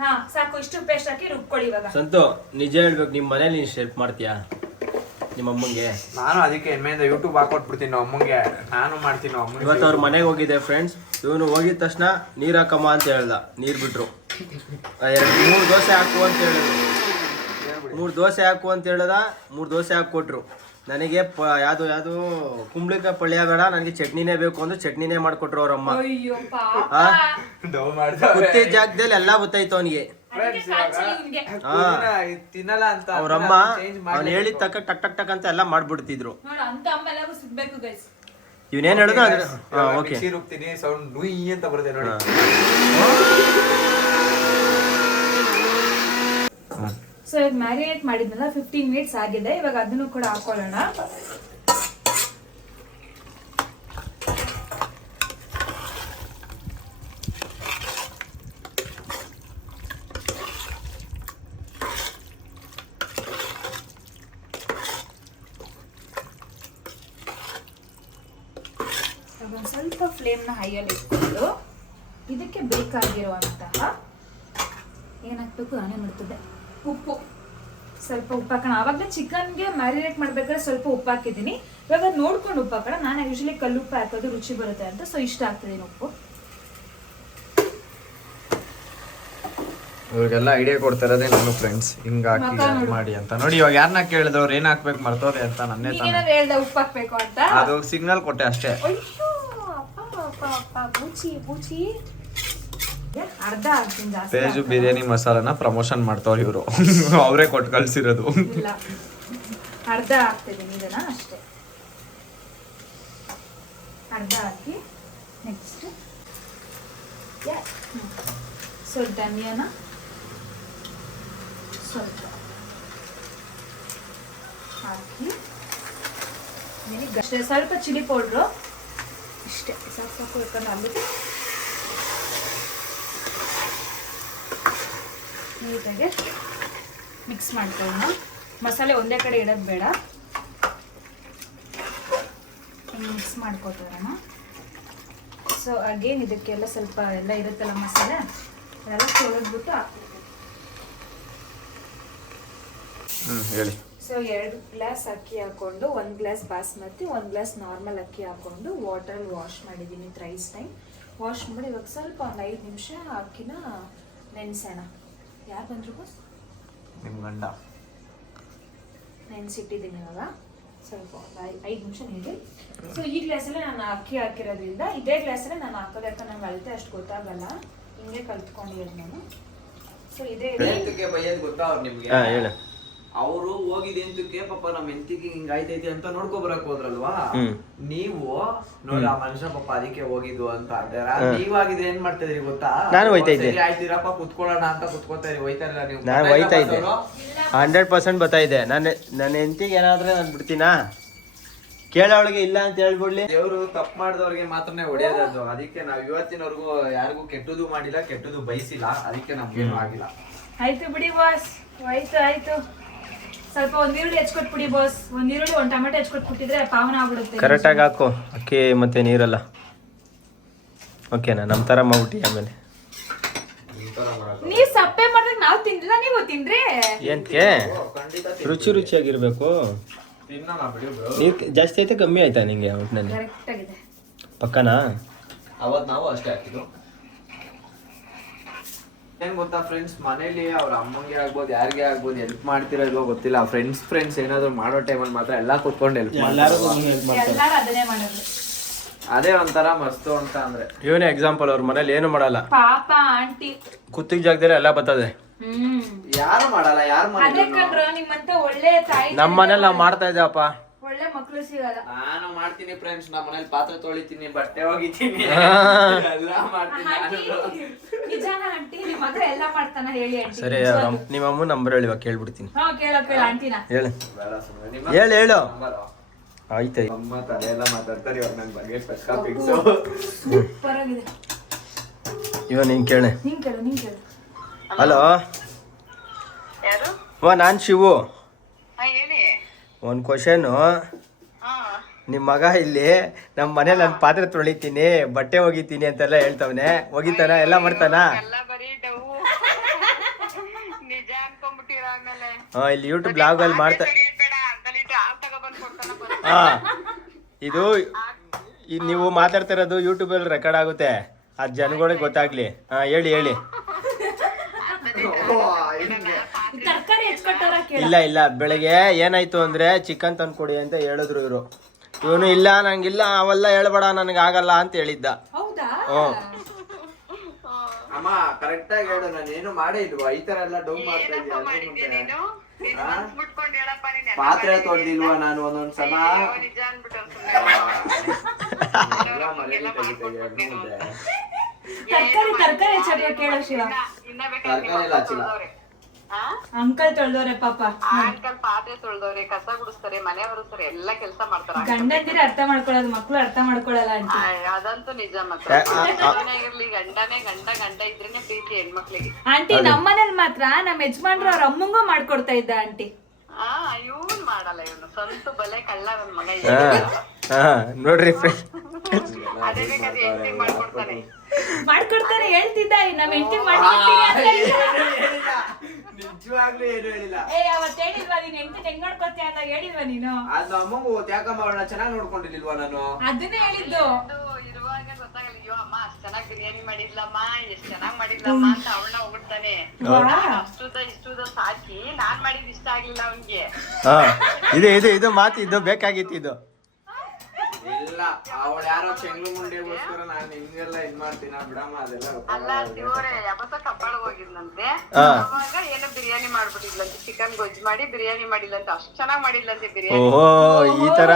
ಹಾ ಸಾಕು, ಇಷ್ಟು ಪೇಸ್ಟ್ ಹಾಕಿ ರುಬ್ಕೊಳ್ಳಿ ಇವಾಗ. ಸಂತು ನಿಜ ಹೇಳ್ಬೇಕು, ನಿಮ್ಮ ಮನೇಲಿ ನೀನು ಹೆಲ್ಪ್ ಮಾಡ್ತೀಯಾ ನಿಮ್ಮ ಅಮ್ಮಂಗೆ? ನಾನು ಅದಕ್ಕೆ ಹೆಮ್ಮೆಯಿಂದ ಯೂಟ್ಯೂಬ್ ಹಾಕೊಟ್ಬಿಡ್ತೀನಿ ನಮ್ಮ ಅಮ್ಮಂಗೆ. ನಾನು ಮಾಡ್ತೀನಿ ಅಮ್ಮಂಗೆ. ಇವತ್ತು ಅವ್ರ ಮನೆಗೆ ಹೋಗಿದ್ದೆ ಫ್ರೆಂಡ್ಸ್. ಇವನು ಹೋಗಿದ ತಕ್ಷಣ ನೀರು ಹಾಕಮ್ಮ ಅಂತ ಹೇಳ್ದ. ನೀರು ಬಿಟ್ರು. 3 ದೋಸೆ ಹಾಕು ಅಂತ ಹೇಳಿದ್ರು. 3 ದೋಸೆ ಹಾಕು ಅಂತ ಹೇಳ್ದ. 3 ದೋಸೆ ಹಾಕ್ಕೊಟ್ರು. ನನಗೆ ಯಾವುದು ಕುಂಬಳಕಾಯಿ ಪಲ್ಯ ಬೇಡ, ನನಗೆ ಚಟ್ನಿನೇ ಬೇಕು ಅಂದ್ರೆ ಚಟ್ನಿನೇ ಮಾಡ್ಕೊಟ್ರು ಅವ್ರಮ್ಮ. ಅಯ್ಯೋ ಕುತ್ತಿದ ಜಾಗದಲ್ಲಿ ಎಲ್ಲ ಗೊತ್ತಾಯ್ತು ಅವನಿಗೆ. ತಿನ್ನಲ್ಲ ಅಂತ ಅವ್ರಮ್ಮ ಅವ್ನು ಹೇಳಿದ ತಕ್ಕ ಟಕ್ ಟಕ್ ಟಕ್ ಅಂತ ಎಲ್ಲ ಮಾಡ್ಬಿಡ್ತಿದ್ರು. ಇವನೇನ್ ಹೇಳಿದ್ರು ಅಂದ್ರೆ ಓಕೆ ರುಬ್ತೀನಿ, ಸೌಂಡ್ ನುಯ್ ಅಂತ ಬರುತ್ತೆ ನೋಡಿ. ಸೊ ಇವಾಗ ಮ್ಯಾರಿನೇಟ್ ಮಾಡಿದ್ನಲ್ಲ 15 ಮಿನಿಟ್ಸ್ ಆಗಿದೆ. ಇವಾಗ ಅದನ್ನು ಕೂಡ ಹಾಕೊಳ್ಳೋಣ. ಒಂದು ಸ್ವಲ್ಪ ಫ್ಲೇಮ್ನ ಹೈಯಲ್ಲಿ ಇಟ್ಕೊಂಡು ಇದಕ್ಕೆ ಬೇಕಾಗಿರುವಂತಹ ಏನಾಗಬೇಕು ನಾನೇ ಮಾಡ್ತಿದ್ದೆ, ಉಪ್ಪು. ಸ್ವಲ್ಪ ಉಪ್ಪು ಹಾಕೋಣ. ಆವಾಗಲೇ ಚಿಕನ್ಗೆ ಮ್ಯಾರಿನೇಟ್ ಮಾಡ್ಬೇಕಾದ್ರೆ ಸ್ವಲ್ಪ ಉಪ್ಪು ಹಾಕಿದ್ದೀನಿ. ಇವಾಗ ನೋಡ್ಕೊಂಡು ಉಪ್ಪು ಹಾಕೋಣ. ನಾನು ಯೂಶಲಿ ಕಲ್ಲುಪ್ಪು ಹಾಕೋದು ರುಚಿ ಬರುತ್ತೆ ಅಂತ, ಸೊ ಇಷ್ಟ ಹಾಕ್ತಿದ್ದೀನಿ ಉಪ್ಪು. ಇವ್ರಿಗೆಲ್ಲ ಐಡಿಯಾ ಕೊಡ್ತಾ ಇರೋದೇ ನಾನು ಫ್ರೆಂಡ್ಸ್, ಹಿಂಗ ಹಾಕಿ ಮಾಡಿ ಅಂತ. ನೋಡಿ ಇವಾಗ ಯಾರನ್ನ ಕೇಳಿದವ್ರು ಏನ್ ಹಾಕ್ಬೇಕು ಮರ್ತೋದೆ ಅಂತ ನನ್ನೇ ಏನಾದ್ರು ಹೇಳ್ದೆ ಉಪ್ಪು ಹಾಕ್ಬೇಕು ಅಂತ. ಅದು ಸಿಗ್ನಲ್ ಕೊಟ್ಟೆ ಅಷ್ಟೇ. ಅಯ್ಯೋ ಅಪ್ಪ ಬೂಚಿ ಬೂಚಿ. ಅರ್ಧ ಹಾಕ್ತೀನಿ ಜಾಸ್ತಿ. ತೇಜು ಬಿರಿಯಾನಿ ಮಸಾಲಾನ ಪ್ರಮೋಷನ್ ಮಾಡ್ತಾವ್ರು ಇವರು. ಅವರೇ ಕೊಟ್ಟು ಕಳ್ಸಿರೋದು. ಇಲ್ಲ, ಅರ್ಧ ಹಾಕ್ತಿದ್ದೀನಿ ಇದನ್ನ ಅಷ್ಟೇ. ಅರ್ಧ ಹಾಕಿ ನೆಕ್ಸ್ಟ್ ಸ್ವಲ್ಪ ಧನಿಯಾನ ಸ್ವಲ್ಪ ಹಾಕಿ ಅಷ್ಟೇ. ಸ್ವಲ್ಪ ಚಿಲ್ಲಿ ಪೌಡ್ರು ಇಷ್ಟೇ ಸಾಕು. ಯಾಕಂದ್ರೆ ಆಗುತ್ತೆ ನೀಟಾಗಿ ಮಿಕ್ಸ್ ಮಾಡ್ಕೊಳ್ಳೋಣ. ಮಸಾಲೆ ಒಂದೇ ಕಡೆ ಇಡೋದು ಬೇಡ, ಮಿಕ್ಸ್ ಮಾಡ್ಕೊತೀರೋಣ. ಸೊ ಅಗೇನ್ ಇದಕ್ಕೆಲ್ಲ ಸ್ವಲ್ಪ ಎಲ್ಲ ಇರುತ್ತಲ್ಲ ಮಸಾಲೆ, ಅದೆಲ್ಲ ತೊಳೆದ್ಬಿಟ್ಟು ಹೇಳಿ. ಸೊ 2 ಗ್ಲಾಸ್ ಅಕ್ಕಿ ಹಾಕೊಂಡು 1 ಗ್ಲಾಸ್ ಬಾಸ್ಮತಿ, 1 ಗ್ಲಾಸ್ ನಾರ್ಮಲ್ ಅಕ್ಕಿ ಹಾಕೊಂಡು ವಾಟರ್ ವಾಶ್ ಮಾಡಿದ್ದೀನಿ ಥ್ರೈಸ್ ಟೈಮ್. ವಾಶ್ ಮಾಡಿ ಇವಾಗ ಸ್ವಲ್ಪ ಒಂದು 5 ನಿಮಿಷ ಅಕ್ಕಿನ ನೆನೆಸೋಣ. ಯಾರು ಬಂದ್ರು ಬಾಸ್? ನಿಮ್ಮ ಗಂಡ. ನೆನೆಸಿಟ್ಟಿದ್ದೀನಿ ಇವಾಗ ಸ್ವಲ್ಪ 5 ನಿಮಿಷ ನೀಡಿ. ಸೊ ಈ ಗ್ಲಾಸಲ್ಲೇ ನಾನು ಅಕ್ಕಿ ಹಾಕಿರೋದ್ರಿಂದ ಇದೇ ಗ್ಲಾಸಲ್ಲೇ ನಾನು ಹಾಕೋದು. ಯಾಕಂದ್ರೆ ನಂಗೆ ಅಳತೆ ಅಷ್ಟು ಗೊತ್ತಾಗಲ್ಲ, ಹಿಂಗೆ ಕಲ್ತ್ಕೊಂಡಿರೋದು ನಾನು. ಸೊ ಇದೇ ಎಂತಕ್ಕೆ ಬೈಯದ್ ಗೊತ್ತಾ ಅವ್ರು ನಿಮ್ಗೆ? ಹಾ ಹೇಳು. ಅವರು ಹೋಗಿದ್ದೆಂತಕ್ಕೆ ಪಾಪ ನಮ್ ಹೆಂಡತಿಗೆ ಹಿಂಗ್ ಆಯ್ತೈತಿ ಅಂತ ನೋಡ್ಕೊ ಬರಕ್ ಹೋದ್ರಲ್ವಾ, ನೀವು ನೋಡಿ ಆ ಮನುಷ್ಯ ಪಾಪ ಅದಕ್ಕೆ ಹೋಗಿದ್ದು ಅಂತ ಅಂತಾರ. ನೀವಾಗಿದ್ರೆ ಏನ್ ಮಾಡ್ತಾ ಇದೀರಿ ಗೊತ್ತಾ? ನಾನು ಹೋಯ್ತಾ ಇದ್ದೆ. ಆಯ್ತಿರಪ್ಪ ಕುತ್ಕೊಳ್ಳೋಣ ಅಂತ ಕುತ್ಕೋತಾ ಇರಿ, ಹೋಯ್ತಾ ಇಲ್ಲ ನೀವು? ನಾನು ಹೋಯ್ತಾ ಇದ್ದೆ, 100% ಬರ್ತಾ ಇದ್ದೆ. ನನ್ನ ಹೆಂಡತಿಗೆ ಏನಾದ್ರೆ ನಾನು ಬಿಡ್ತೀನಾ? ಕೇಳೋಳಿಗೆ ಇಲ್ಲ ಅಂತ ಹೇಳ್ಬಿಡ್ಲಿ. ದೇವ್ರು ತಪ್ಪು ಮಾಡಿದವ್ರಿಗೆ ಮಾತ್ರನೇ ಹೊಡೆಯೋದು. ಅದಕ್ಕೆ ನಾವ್ ಇವತ್ತಿನವರೆಗೂ ಯಾರಿಗೂ ಕೆಟ್ಟದು ಮಾಡಿಲ್ಲ, ಕೆಟ್ಟದು ಬಯಸಿಲ್ಲ. ಅದಕ್ಕೆ ನಮ್ಗೇನು ಆಗಿಲ್ಲ. ಆಯ್ತು ಬಿಡಿ ಬಾಸ್, ಆಯ್ತು ಸ್ವಲ್ಪ ಒಂದ್ ಈರುಳ್ಳಿ ಹೆಚ್ಕೊಟ್ಬಿಡಿ ಬಾಸ್. ಒಂದ್ ಈರುಳ್ಳಿ ಒಂದ್ ಟೊಮೆಟೊ ಹೆಚ್ಕೊಟ್ಬಿಟ್ಟಿದ್ರೆ ಪಾವನ ಆಗ್ಬಿಡುತ್ತೆ. ಕರೆಕ್ಟಾಗಿ ಹಾಕು ಅಕ್ಕಿ ಮತ್ತೆ ನೀರಲ್ಲ. ಓಕೆನಾ? ನಮ್ಮ ಥರ ಮಾಡ್ಬಿಟ್ಟು ಆಮೇಲೆ ನೀವ್ ಸಪ್ಪೆ ಮಾಡಿದ್ರೆ ನಾವ್ ತಿಂದಿಲ್ಲ, ನೀವು ತಿಂದ್ರಿ. ಏನಕ್ಕೆ? ರುಚಿಯಾಗಿರ್ಬೇಕು. ನೀರು ಜಾಸ್ತಿ ಆಯ್ತಾ ಕಮ್ಮಿ ಆಯ್ತಾ ನಿಂಗೆ ಒಟ್ಟಿನಲ್ಲಿ? ಕರೆಕ್ಟ್ ಆಗಿದೆ. ಪಕ್ಕನಾ? ಅವತ್ ನಾವು ಅಷ್ಟೇ ಹಾಕಿದ್ದು. ಏನ್ ಗೊತ್ತಾ ಫ್ರೆಂಡ್ಸ್, ಮನೇಲಿ ಅವ್ರ ಅಮ್ಮಂಗೆ ಆಗ್ಬೋದು, ಯಾರಿಗೆ ಆಗ್ಬೋದು, ಹೆಲ್ಪ್ ಮಾಡ್ತಿರೋ ಇಲ್ವೋ ಗೊತ್ತಿಲ್ಲ. ಫ್ರೆಂಡ್ಸ್ ಏನಾದ್ರು ಮಾಡೋ ಟೈಮಲ್ಲಿ ಮಾತ್ರ ಎಲ್ಲಾ ಕುತ್ಕೊಂಡು ಹೆಲ್ಪ್ ಮಾಡ್ತಾರೆ. ಎಲ್ಲಾರು ಅದನ್ನೇ ಮಾಡೋದು. ಅದೇ ಒಂಥರ ಮಸ್ತು ಅಂತ ಅಂದ್ರೆ. ಇವನೇ ಎಕ್ಸಾಂಪಲ್. ಅವ್ರ ಮನೇಲಿ ಏನು ಮಾಡಲ್ಲ, ಪಾಪ ಆಂಟಿ ಕುತ್ತಿಗೆ ಜಾಗದಲ್ಲಿ ಎಲ್ಲ ಬರ್ತದೆ. ಯಾರು ಮಾಡಲ್ಲ, ಯಾರು ಅದೇ ಕಣ್ರು, ನಿಮ್ಮಂತ ಒಳ್ಳೆ ತಾಯಿ ನಮ್ಮ ಮನೇಲಿ ನಾವು ಮಾಡ್ತಾ ಇದ್ದೇವಪ್ಪ. ಒಳ್ಳೆ ಮಕ್ಳು ಸಿಗಲ್ಲ. ನಾನು ಮಾಡ್ತೀನಿ ಫ್ರೆಂಡ್ಸ್. ನಮ್ಮ ಮನೇಲಿ ಪಾತ್ರೆ ತೊಳಿತೀನಿ, ಬಟ್ಟೆ ಒಗಿತೀನಿ, ಎಲ್ಲ ಮಾಡ್ತೀನಿ ಆಂಟಿ, ನಿಜಾನ ಆಂಟಿ? ನಿಮ್ಮ ಮಗ ಎಲ್ಲ ಮಾಡ್ತಾನ ಹೇಳಿ ಆಂಟಿ. ಸರಿ, ನಿಮ್ಮ ಅಮ್ಮ ನಂಬರ್ ಹೇಳಿ, ಕೇಳ್ಬಿಡ್ತೀನಿ. ಹಾ ಕೇಳ ಆಂಟಿನ ಹೇಳು ಬೇಡ ಸುಮ್ಮನೆ. ಹೇಳು. ಆಯ್ತಾಯ್ತು. ಅಮ್ಮ ತಲೆ ಎಲ್ಲ ಮಾತಾಡ್ತಾರೆ ಇವಾಗ ನನ್ನ ಬಗ್ಗೆ ಪಕ್ಕ ಫಿಕ್ಸ್. ಸೂಪರ್ ಆಗಿದೆ. ಇವ ನೀನ್ ಕೇಳೆ. ನೀನ್ ಕೇಳು. ಹಲೋ, ನಾನ್ ಶಿವು. ಒಂದು ಕ್ವಶನು. ನಿಮ್ಮ ಮಗ ಇಲ್ಲಿ ನಮ್ಮ ಮನೇಲಿ ನನ್ನ ಪಾತ್ರೆ ತೊಳಿತೀನಿ, ಬಟ್ಟೆ ಒಗಿತೀನಿ ಅಂತೆಲ್ಲ ಹೇಳ್ತವನೆ. ಒಗಿತಾನ? ಎಲ್ಲ ಮಾಡ್ತಾನ? ಹಾ, ಇಲ್ಲಿ ಯೂಟ್ಯೂಬ್ ಬ್ಲಾಗ್ ಅಲ್ಲಿ ಮಾಡ್ತಾ. ಹಾ, ಇದು ನೀವು ಮಾತಾಡ್ತಾ ಇರೋದು ಯೂಟ್ಯೂಬ್ ಅಲ್ಲಿ ರೆಕಾರ್ಡ್ ಆಗುತ್ತೆ, ಅದು ಜನಗಳಿಗೆ ಗೊತ್ತಾಗ್ಲಿ. ಹಾ ಹೇಳಿ. ತರಕಾರಿ ಹೆಚ್ಕೊಟ್ಟವ್ರ ಕೇಳ. ಇಲ್ಲ, ಬೆಳಗ್ಗೆ ಏನಾಯ್ತು ಅಂದ್ರೆ ಚಿಕನ್ ತಂದ್ಕೊಡಿ ಅಂತ ಹೇಳಿದ್ರು ಇವರು. ಇವನು ಇಲ್ಲ, ನಂಗಿಲ್ಲ, ಅವೆಲ್ಲ ಹೇಳ್ಬೇಡ, ನನಗೆ ಆಗಲ್ಲ ಅಂತ ಹೇಳಿದ್ದ. ಹೌದಾ? ಅಮ್ಮ ಕರೆಕ್ಟ್ ಆಗಿ ಹೇಳು, ನಾನು ಏನು ಮಾಡೇ ಇಲ್ವಾ? ಈ ತರ ಎಲ್ಲ ಡೌನ್ ಮಾಡ್ತಾ ಇದ್ದೀಯ? ಪಾತ್ರೆ ತೊಳ್ದಿಲ್ವಾ ನಾನು ಒಂದೊಂದ್ಸಲ? ತರಕಾರಿ ಹೆಚ್ಚಾಗ ಕೇಳೋ ಶಿವ. ತರಕಾರಿ ಎಲ್ಲ ಹಚ್ಚಿಲ್ಲ. ಅಂಕಲ್ ತೊಳ್ದವ್ರೆ ಪಾಪ. ಅಂಕಲ್ ಪಾತ್ರೆ ತೊಳ್ದವ್ರೆ, ಕಸ ಗುಡಿಸ್ತಾರೆ, ಮನೆ ಒರೆಸ್ತಾರೆ, ಎಲ್ಲಾ ಕೆಲಸ ಮಾಡ್ತಾರೆ. ಗಂಡಂದಿರ ಅರ್ಥ ಮಾಡ್ಕೊಳ್ಳೋದು, ಮಕ್ಳು ಅರ್ಥ ಮಾಡ್ಕೊಳ್ಳಲ್ಲ ಆಂಟಿ. ಅದಂತೂ ನಿಜ. ಮತ್ತೆ ಇರ್ಲಿ, ಗಂಡ ಇದ್ರೇನೆ ಪ್ರೀತಿ ಹೆಣ್ಮಕ್ಳಿಗೆ. ಆಂಟಿ ನಮ್ಮನೇಲಿ ಮಾತ್ರ ನಮ್ಮ ಯಜಮಾನ್ರು ಅವ್ರ ಅಮ್ಮಂಗೂ ಮಾಡ್ಕೊಡ್ತಾ ಇದ್ದ ಆಂಟಿ. ಇವನ್ ಮಾಡಲ್ಲ, ಇವನು ಸ್ವಂತ ಬಲೆ ಕಳ್ಳ ನನ್ ಮಗ. ನೋಡ್ರಿ ಅದೇ ಬೇಕಾದ್ರೆ ಹೆಂಡತಿ ಮಾಡ್ಕೊಡ್ತಾನೆ. ಮಾಡ್ಕೊಡ್ತಾರೆ ಹೇಳ್ತಿದ್ದ, ನಮ್ಮ ಹೆಂಡತಿ ಮಾಡ್ಕೊಡ್ತೀನಿ ಅಂತ ಹೇಳಿದ. ನಿಜವಾಗ್ಲೂ ಏನು ಹೇಳಿಲ್ಲ. ಅವತ್ತು ಹೇಳಿಲ್ವಾ ನೀನ್ ಹೆಂಡತಿ ಹೆಂಗ್ ನೋಡ್ಕೊತೀಯ ಅಂತ ಹೇಳಿಲ್ವಾ ನೀನು? ಅದು ಅಮ್ಮಂಗು ಯಾಕಮ್ಮ ಅವಳನ್ನ ಚೆನ್ನಾಗಿ ನೋಡ್ಕೊಂಡಿರ್ಲಿಲ್ವಾ ನಾನು? ಅದನ್ನೇ ಹೇಳಿದ್ದು. ಇರುವಾಗ ಗೊತ್ತಾಗಲ್ಲ, ಅಯ್ಯೋ ಅಮ್ಮ ಅಷ್ಟ್ ಚೆನ್ನಾಗ್ ಬಿರಿಯಾನಿ ಮಾಡಿದ್ಲಮ್ಮ, ಎಷ್ಟ್ ಚೆನ್ನಾಗ್ ಮಾಡಿದ್ಲಮ್ಮ ಅಂತ ಅವಳನ್ನ ಹೋಗ್ತಾನೆ. ಇಷ್ಟುದ ಸಾಕಿ ನಾನ್ ಮಾಡಿದ್ ಇಷ್ಟ ಆಗ್ಲಿಲ್ಲ ಅವನ್ಗೆ. ಇದು ಮಾತು, ಇದು ಬೇಕಾಗಿತ್ತು. ಇದು ಇಲ್ಲ, ಅವಳು ಯಾರೋ ಚೆಂಗ್ಳು ಮುಂಡೆಗೋಸ್ಕರ ನಾನು ಹಿಂಗೆಲ್ಲ ಇದ್ ಮಾಡ್ತೀನ ಬಿಡಮ್ಮ, ಅದೆಲ್ಲ ಅಲ್ಲ ದೇವ್ರೆ. ಯಾವತ್ತ ಕಬ್ಬಾಳ್ ಹೋಗಿದ್ನಂತೆ, ಅವಾಗ ಏನೋ ಬಿರಿಯಾನಿ ಮಾಡ್ಬಿಟ್ಟಿದ್ಲಂತೆ, ಚಿಕನ್ ಗೊಜ್ಜು ಮಾಡಿ ಬಿರಿಯಾನಿ ಮಾಡಿಲ್ಲಂತೆ. ಅಷ್ಟ್ ಚೆನ್ನಾಗ್ ಮಾಡಿಲ್ಲಂತೆ ಬಿರಿಯಾನಿ. ಓಹೋ, ಈ ತರ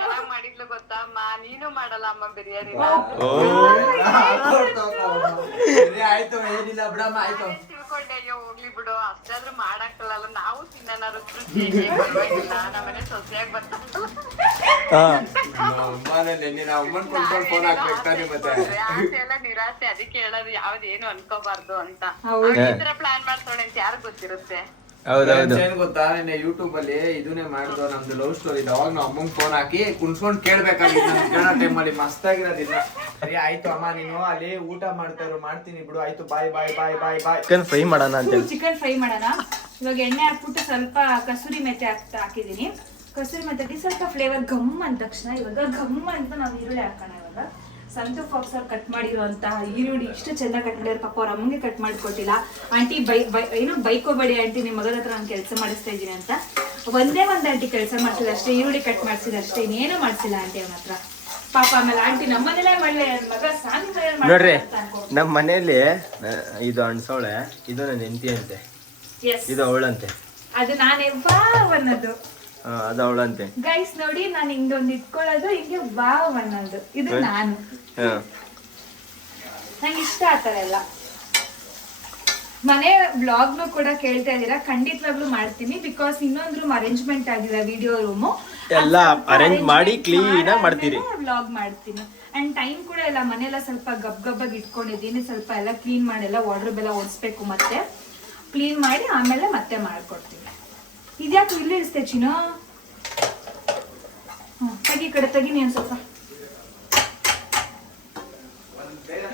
ಚೆನ್ನಾಗ್ ಮಾಡಿದ್ಲು ಗೊತ್ತಾ ಅಮ್ಮ? ನೀನು ಮಾಡಲ್ಲ ಅಮ್ಮ ಬಿರಿಯಾನಿ? ಆಯ್ತು, ಏನಿಲ್ಲ ಬಿಡಮ್ಮ, ಆಯ್ತು. ತಿಳ್ಕೊಂಡೆ, ಅಯ್ಯೋ ಹೋಗ್ಲಿ ಬಿಡು, ಅಷ್ಟಾದ್ರೂ ಮಾಡಾಕಲ್ಲ, ನಾವು ತಿನ್ನೋಣ ರುಚಿ ಪರವಾಗಿಲ್ಲ, ನಮ್ಮನೆ ಸೊಸೆಯಾಗಿ ಬರ್ತಾನೆ. ಎಲ್ಲ ನಿರಾಸೆ, ಅದಕ್ಕೆ ಹೇಳೋದು ಯಾವ್ದೇನು ಅನ್ಕೋಬಾರ್ದು ಅಂತ. ಈ ತರ ಪ್ಲಾನ್ ಮಾಡ್ತಾಳೆ ಅಂತ ಯಾರು ಗೊತ್ತಿರುತ್ತೆ? ಏನ್ ಗೊತ್ತಾ, ನಿನ್ನೆ ಯೂಟ್ಯೂಬ್ ಅಲ್ಲಿ ಇದನ್ನೇ ಮಾಡಿದ್ರು, ನಮ್ದು ಲವ್ ಸ್ಟೋರಿ. ಅವಾಗ ನಾವು ಅಮ್ಮಂಗ್ ಫೋನ್ ಹಾಕಿ ಕುಣ್ಸ್ಕೊಂಡ್ ಕೇಳ್ಬೇಕಾಗಿತ್ತು. ಕೇಳೋ ಟೈಮಲ್ಲಿ ಮಸ್ತ್ ಆಗಿರೋದಿಲ್ಲ. ಸರಿ ಆಯ್ತು ಅಮ್ಮ, ನೀನು ಅಲ್ಲಿ ಊಟ ಮಾಡ್ತೀನಿ ಬಿಡು. ಆಯ್ತು, ಬಾಯ್. ಚಿಕನ್ ಫ್ರೈ ಮಾಡೋಣ ಅಂತ. ಚಿಕನ್ ಫ್ರೈ ಮಾಡೋಣ. ಇವಾಗ ಎಣ್ಣೆ ಹಾಕ್ಬಿಟ್ಟು ಸ್ವಲ್ಪ ಕಸೂರಿ ಮೆಥಿ ಹಾಕಿದೀನಿ. ಕಸೂರಿ ಮೆಥಿ ಸ್ವಲ್ಪ ಫ್ಲೇವರ್ ಗಮ್ ಅಂದ ತಕ್ಷಣ ಇವಾಗ ಗಮ್ ಅಂತ ನಾವು ಈರುಳ್ಳಿ ಹಾಕೋಣ. ಇವಾಗ ಸಂತು ಫಾಕ್ಸ್ ಅವ್ರು ಕಟ್ ಮಾಡಿರುವಂತಹ ಈರುಳ್ಳಿ ಇಷ್ಟು ಚೆನ್ನಾಗಿ ಕಟ್ ಮಾಡಿರೋ, ಪಾಪ ಅವ್ರ ಅಮ್ಮಗೆ ಕಟ್ ಮಾಡಿಕೊಟ್ಟಿಲ್ಲ. ಆಂಟಿ ಏನು ಬೈಕೋಬೇಡಿ ಆಂಟಿ, ನಿಮ್ಮ ಮಗನ ಹತ್ರ ನಾನು ಕೆಲಸ ಮಾಡಿಸ್ತಾ ಇದ್ದೀನಿ ಅಂತ. ಒಂದೇ ಒಂದು ಆಂಟಿ ಕೆಲಸ ಮಾಡ್ಸಿಲ್ಲ ಅಷ್ಟೇ, ಈರುಳ್ಳಿ ಕಟ್ ಮಾಡ್ಸಿಲ್ಲ ಅಷ್ಟೇ, ಇನ್ನೇನು ಮಾಡ್ಸಿಲ್ಲ ಆಂಟಿ ಅವನ ಹತ್ರ. ಪಾಪ ಆಮೇಲೆ ಆಂಟಿ ನಮ್ಮನೇಲೆ ಮಾಡಲಿ ಮಗ ಸಾಂಗ್ ನೋಡ್ರಿ ನಮ್ಮ ಮನೆಯಲ್ಲಿ ಇದು ಅಣ್ಸೋಳೆ, ಇದು ನನ್ನ ಹೆಂಡತಿ ಅಂತೆ, ಇದು ಅವಳಂತೆ, ಅದು ನಾನೇ ವಾವ್ ಅನ್ನೋದು. ಅದು ಅವಳಂತೆ. ಗೈಸ್ ನೋಡಿ, ನಾನು ಹಿಂಗೊಂದು ಇಟ್ಕೊಳ್ಳೋದು, ಹಿಂಗೆ ವಾವ್ ಅನ್ನೋದು, ಇದು ನಾನು. ನಂಗೆ ಇಷ್ಟ ಆತರ ಎಲ್ಲ. ಮನೆ ಬ್ಲಾಗ್ನು ಕೂಡ ಕೇಳ್ತಾ ಇದೀರಾ, ಖಂಡಿತವಾಗ್ಲೂ ಮಾಡ್ತೀನಿ. ಬಿಕಾಸ್ ಇನ್ನೊಂದು ರೂಮ್ ಅರೇಂಜ್ಮೆಂಟ್ ಆಗಿದೆ, ವಿಡಿಯೋ ರೂಮು ಎಲ್ಲ ಅರೇಂಜ್ ಮಾಡಿ ಕ್ಲೀನ್ ಆಗಿ ಮಾಡ್ತೀರಿ. ವ್ಲಾಗ್ ಮಾಡ್ತೀನಿ. ಅಂಡ್ ಟೈಮ್ ಕೂಡ ಎಲ್ಲ ಮನೆಯೆಲ್ಲ ಸ್ವಲ್ಪ ಗಬ್ಬಾಗಿ ಇಟ್ಕೊಂಡಿದ್ದೀನಿ. ಸ್ವಲ್ಪ ಎಲ್ಲ ಕ್ಲೀನ್ ಮಾಡಿ ಎಲ್ಲ ವಾರ್ಡ್ರೋಬ್ ಎಲ್ಲ ಒರೆಸ್ಬೇಕು, ಮತ್ತೆ ಕ್ಲೀನ್ ಮಾಡಿ ಆಮೇಲೆ ಮತ್ತೆ ಮಾಡ್ಕೊಡ್ತೀನಿ. ಇದ್ಯಾಕೆ ಇಲ್ಲಿ ಇರಿಸ್ತೆ ಚಿನ್ನು? ತೆಗಿ ಕಡೆ ತೆಗಿ. ನೀನು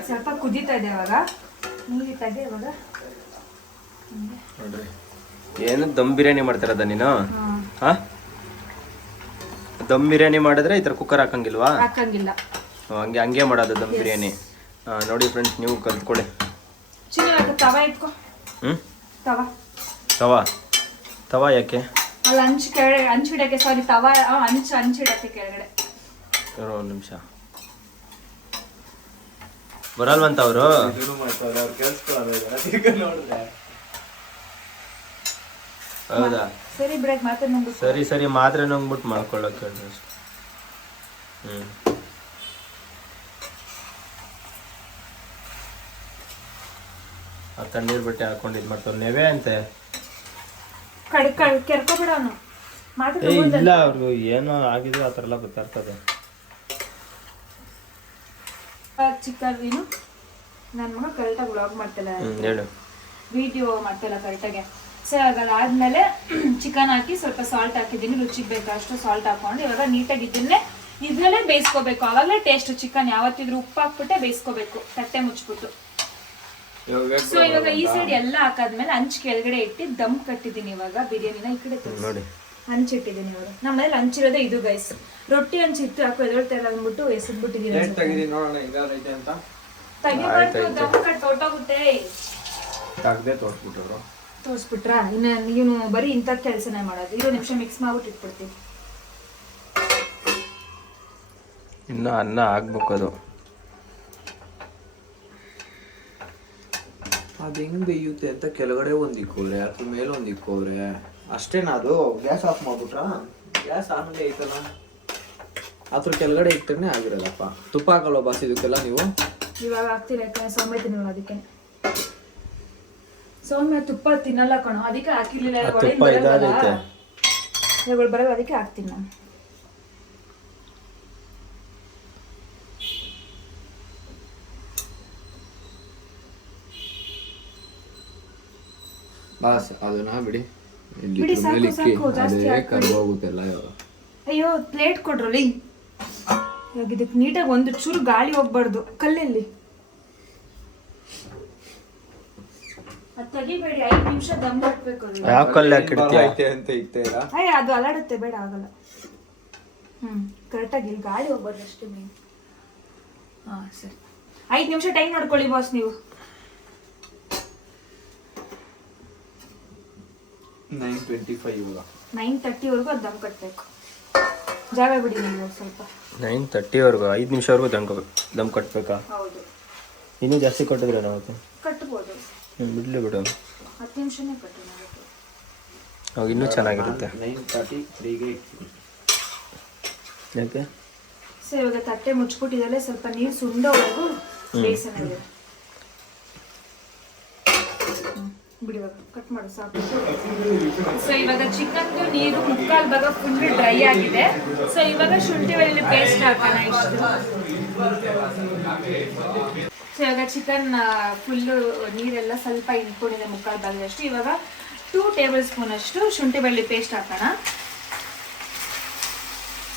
ಸ್ವಲ್ಪ ಕುದೀತಾ ಇದೆ ಇವಾಗ, ನೀರಿತ್ತಾಗೆ ಇವಾಗ. ನೋಡ್ರಿ ಏನು ದಮ್ ಬಿರಿಯಾನಿ ಮಾಡ್ತಾರದ ನೀನು? ಹಾ, ದಮ್ ಬಿರಿಯಾನಿ ಮಾಡಿದ್ರೆ ಈ ತರ ಕುಕ್ಕರ್ ಹಾಕಂಗಿಲ್ವಾ? ಹಾಕಂಗಿಲ್ಲ, ಹಂಗೆ ಮಾಡೋದು ದಮ್ ಬಿರಿಯಾನಿ. ನೋಡಿ ಫ್ರೆಂಡ್ಸ್, ನೀವು ಕಲ್ತ್ಕೊಳ್ಳಿ. ಚಿನ್ನ ತವಾ ಇಟ್ಕೊ. ತವಾ ತವಾ ಯಾಕೆ? ಅಲ್ಲ ಹಂಚಿಡಕ್ಕೆ, ಸಾರಿ ತವಾ ಹಂಚಿಡಕ್ಕೆ ಕೆಳಗಡೆ. ಒಂದು ನಿಮಿಷ, ಬರಲ್ವಂತ ಅವರು. ಹೌದಾ? ಸರಿ ಬಿಡಕ್ ಮಾತ್ರ ನಂಗೆ. ಸರಿ ಮಾತ್ರ ನಂಗ್ಬಿಟ್ಟು ಮಾಡ್ಕೊಳ್ಳೋಕೆ ಅಷ್ಟೆ. ಆ ತಣ್ಣೀರ್ ಬಟ್ಟೆ ಹಾಕೊಂಡು ಇದು ಮಾಡ್ತಾರೆ ನೀವೇ ಅಂತೆ. ಕೆರ್ಕೊಬಿಡ ಅವನು ಮಾತ್ರ. ಇಲ್ಲ, ಅವ್ರಿಗೂ ಏನೋ ಆಗಿದೆ ಆ ಥರ ಎಲ್ಲ ಗೊತ್ತಾಗ್ತದೆ. ಚಿಕ್ಕನ್ ನೀನು ನನ್ನ ಮಗ ಕರೆಕ್ಟಾಗಿ ವ್ಲಾಗ್ ಮಾಡ್ತಿಲ್ಲ, ಹೇಳು, ವಿಡಿಯೋ ಮಾಡ್ತಿಲ್ಲ ಕರೆಕ್ಟಾಗಿ. ಸೊ ಅದಾದ್ಮೇಲೆ ಚಿಕನ್ ಹಾಕಿ ಸ್ವಲ್ಪ ಸಾಲ್ಟ್ ಹಾಕಿದ್ದೀನಿ, ರುಚಿಗೆ ಬೇಕಾಷ್ಟು ಸಾಲ್ಟ್ ಹಾಕೊಂಡು ಇವಾಗ ನೀಟಾಗಿ ಇದನ್ನಲ್ಲೇ ಬೇಯಿಸ್ಕೋಬೇಕು. ಆವಾಗಲೇ ಟೇಸ್ಟ್. ಚಿಕನ್ ಯಾವತ್ತಿದ್ರು ಉಪ್ಪು ಹಾಕ್ಬಿಟ್ಟೆ ಬೇಯಿಸ್ಕೋಬೇಕು, ತಟ್ಟೆ ಮುಚ್ಬಿಟ್ಟು. ಸೊ ಇವಾಗ ಈ ಸೈಡ್ ಎಲ್ಲ ಹಾಕಾದ್ಮೇಲೆ ಹಂಚ್ ಕೆಳಗಡೆ ಇಟ್ಟು ದಮ್ ಕಟ್ಟಿದ್ದೀನಿ. ಇವಾಗ ಬಿರಿಯಾನಿನ ಈ ಕಡೆ ನೋಡಿ ಹಂಚಿಟ್ಟಿದ್ದೀನಿ. ಇವಾಗ ನಮ್ಮ ಮನೇಲಿ ಹಂಚಿರೋದೇ ಇದು ಗೈಸ್. ರೊಟ್ಟಿ ಹಂಚಿತ್ತು ಹಾಕೋ ಎದೊಳ್ತಾ ಇಲ್ಲ ಅಂದ್ಬಿಟ್ಟು ಎಸದ್ಬಿಟ್ಟಿದ್ದೀನಿ. ತೆಗಿಬಾರ್ದು, ದಮ್ ಕಟ್ ಹೊಟ್ಟೋಗುತ್ತೆ. ತೋರಿಸ್ಬಿಟ್ರಾ? ಇನ್ನು ನೀನು ಬರೀ ಇಂಥ ಕೆಲಸನೇ ಮಾಡೋದು. 2 ನಿಮಿಷ ಮಿಕ್ಸ್ ಮಾಡ್ಬಿಟ್ಟು ಇಟ್ಬಿಡ್ತೀವಿ. ಇನ್ನು ಅನ್ನ ಆಗ್ಬೇಕು. ಅದು ಹೆಂಗ್ ಬೇಯುತ್ತೆ ಅಂತ ಕೆಳಗಡೆ ಒಂದು ಇಕ್ಕೋರೆ, ಅದ್ರ ಮೇಲೆ ಒಂದು ಇಕ್ಕೋರೆ, ಅಷ್ಟೇನಾ? ಅದು ಗ್ಯಾಸ್ ಆಫ್ ಮಾಡ್ಬಿಟ್ರಾ? ಗ್ಯಾಸ್ ಆಮೇಲೆ ಐತಲ್ಲ, ಅದ್ರ ಕೆಳಗಡೆ ಇಟ್ಟರೆ ಆಗಿರಲ್ಲಪ್ಪ. ತುಪ್ಪ ಹಾಕಲ್ವ ಬಾಸ್ ಇದಕ್ಕೆಲ್ಲ ನೀವು? ಇವಾಗ ಹಾಕ್ತೀರ, ಯಾಕಂದ್ರೆ ಸೌಮ್ಯ ತಿನ್ನಲ್ಲ ಅದಕ್ಕೆ. ಸೌಮ್ಯ ತುಪ್ಪ ತಿನ್ನಲ್ಲ ಕಣೋ, ಅದಕ್ಕೆ ಹಾಕಿರ್ಲಿಲ್ಲ. ಇವುಗಳು ಬರಲ್ಲ, ಅದಕ್ಕೆ ಹಾಕ್ತೀನಿ ನಾನು. ಬಾಸ್ ಅದನ್ನ ಬಿಡಿ, ಬಿಡಿ, ಸಾಕು ಸಾಕು, ಜಾಸ್ತಿ ಕರ್ಗೋಗುತ್ತೆಲ್ಲ. ಅಯ್ಯೋ ಪ್ಲೇಟ್ ಕೊಡ್ರಲ್ಲಿ. ಇವಾಗ ಇದಕ್ಕೆ ನೀಟಾಗಿ ಒಂದು ಚೂರು ಗಾಳಿ ಹೋಗ್ಬಾರ್ದು. ಕಲ್ಲಲ್ಲಿ ಅದು ತೆಗಿಬೇಡಿ, 5 ನಿಮಿಷ ದಮ್ ಕಟ್ಬೇಕು. ಅದು ಅಲಾಡುತ್ತೆ, ಬೇಡ ಆಗಲ್ಲ. ಕರೆಕ್ಟಾಗಿ ಇಲ್ಲಿ ಗಾಳಿ ಹೋಗ್ಬಾರ್ದು ಅಷ್ಟೇ ಮೇನ್. ಸರಿ, 5 ನಿಮಿಷ ಟೈಮ್ ನೋಡ್ಕೊಳ್ಳಿ ಬಾಸ್ ನೀವು. 9:30 ಅದು ದಮ್ ಕಟ್ಟಬೇಕು. ಜಾಗ ಬಿಡಿ ನೀವು ಸ್ವಲ್ಪ. 9:30 5 ನಿಮಿಷವರೆಗೂ ದಮ್ ಕಟ್ಬೇಕಾ? ಹೌದು. ಇನ್ನೂ ಜಾಸ್ತಿ ಕಟ್ಟಿದ್ರೆ ನಾವು ಕಟ್ಬೋದು. ಬಿಡ್ಲಿ ಬಿಡು, 10 ನಿಮಿಷನೇ ಕಟ್ಟು. ಅವಾಗ ಇನ್ನೂ ಚೆನ್ನಾಗಿರುತ್ತೆ. 9:33ಗೆ ಯಾಕೆ? ಸೊ ಇವಾಗ ತಟ್ಟೆ ಮುಚ್ಚಿಬಿಟ್ಟಿದಲ್ಲೇ ಸ್ವಲ್ಪ ನೀರು ಸುಂಡೋವರೆಗೂ ಬೇಯಿಸೋಣ. ಬಿಡಿ, ಇವಾಗ ಕಟ್ ಮಾಡು ಸಾಕು. ಸೊ ಇವಾಗ ಚಿಕನ್ದು ನೀರು 3/4 ಭಾಗ ಫುಲ್ ಡ್ರೈ ಆಗಿದೆ. ಸೊ ಇವಾಗ ಶುಂಠಿ ಬೆಳ್ಳುಳ್ಳಿ ಪೇಸ್ಟ್ ಹಾಕೋಣ ಇಷ್ಟು. ಸೊ ಇವಾಗ ಚಿಕನ್ ಫುಲ್ಲು ನೀರೆಲ್ಲ ಸ್ವಲ್ಪ ಇಟ್ಕೊಂಡಿದೆ 3/4 ಭಾಗದಷ್ಟು. ಇವಾಗ 2 ಟೇಬಲ್ ಸ್ಪೂನ್ ಅಷ್ಟು ಶುಂಠಿ ಬೆಳ್ಳುಳ್ಳಿ ಪೇಸ್ಟ್ ಹಾಕೋಣ.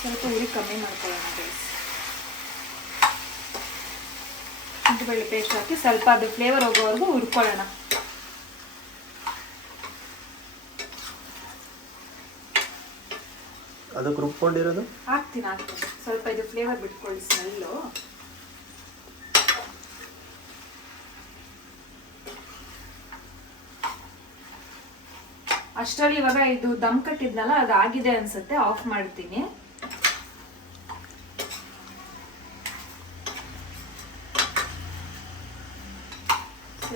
ಸ್ವಲ್ಪ ಉರಿ ಕಮ್ಮಿ ಮಾಡ್ಕೊಳ್ಳೋಣ ಗೈಸ್. ಶುಂಠಿ ಬೆಳ್ಳುಳ್ಳಿ ಪೇಸ್ಟ್ ಹಾಕಿ ಸ್ವಲ್ಪ ಅದು ಫ್ಲೇವರ್ ಹೋಗೋವರೆಗೂ ಹುರ್ಕೊಳ್ಳೋಣ. ಅದಕ್ಕೆ ರುಬ್ಕೊಂಡಿರೋದು ಹಾಕ್ತೀನಿ ಸ್ವಲ್ಪ ಇದು ಫ್ಲೇವರ್ ಬಿಟ್ಕೊಳ್ಳಿ, ಸ್ಮೆಲ್ಲು. ಅಷ್ಟರಲ್ಲಿ ಇವಾಗ ಇದು ದಮ್ ಕಟ್ಟಿದ್ನಲ್ಲ, ಅದಾಗಿದೆ ಅನ್ಸುತ್ತೆ. ಆಫ್ ಮಾಡ್ತೀನಿ.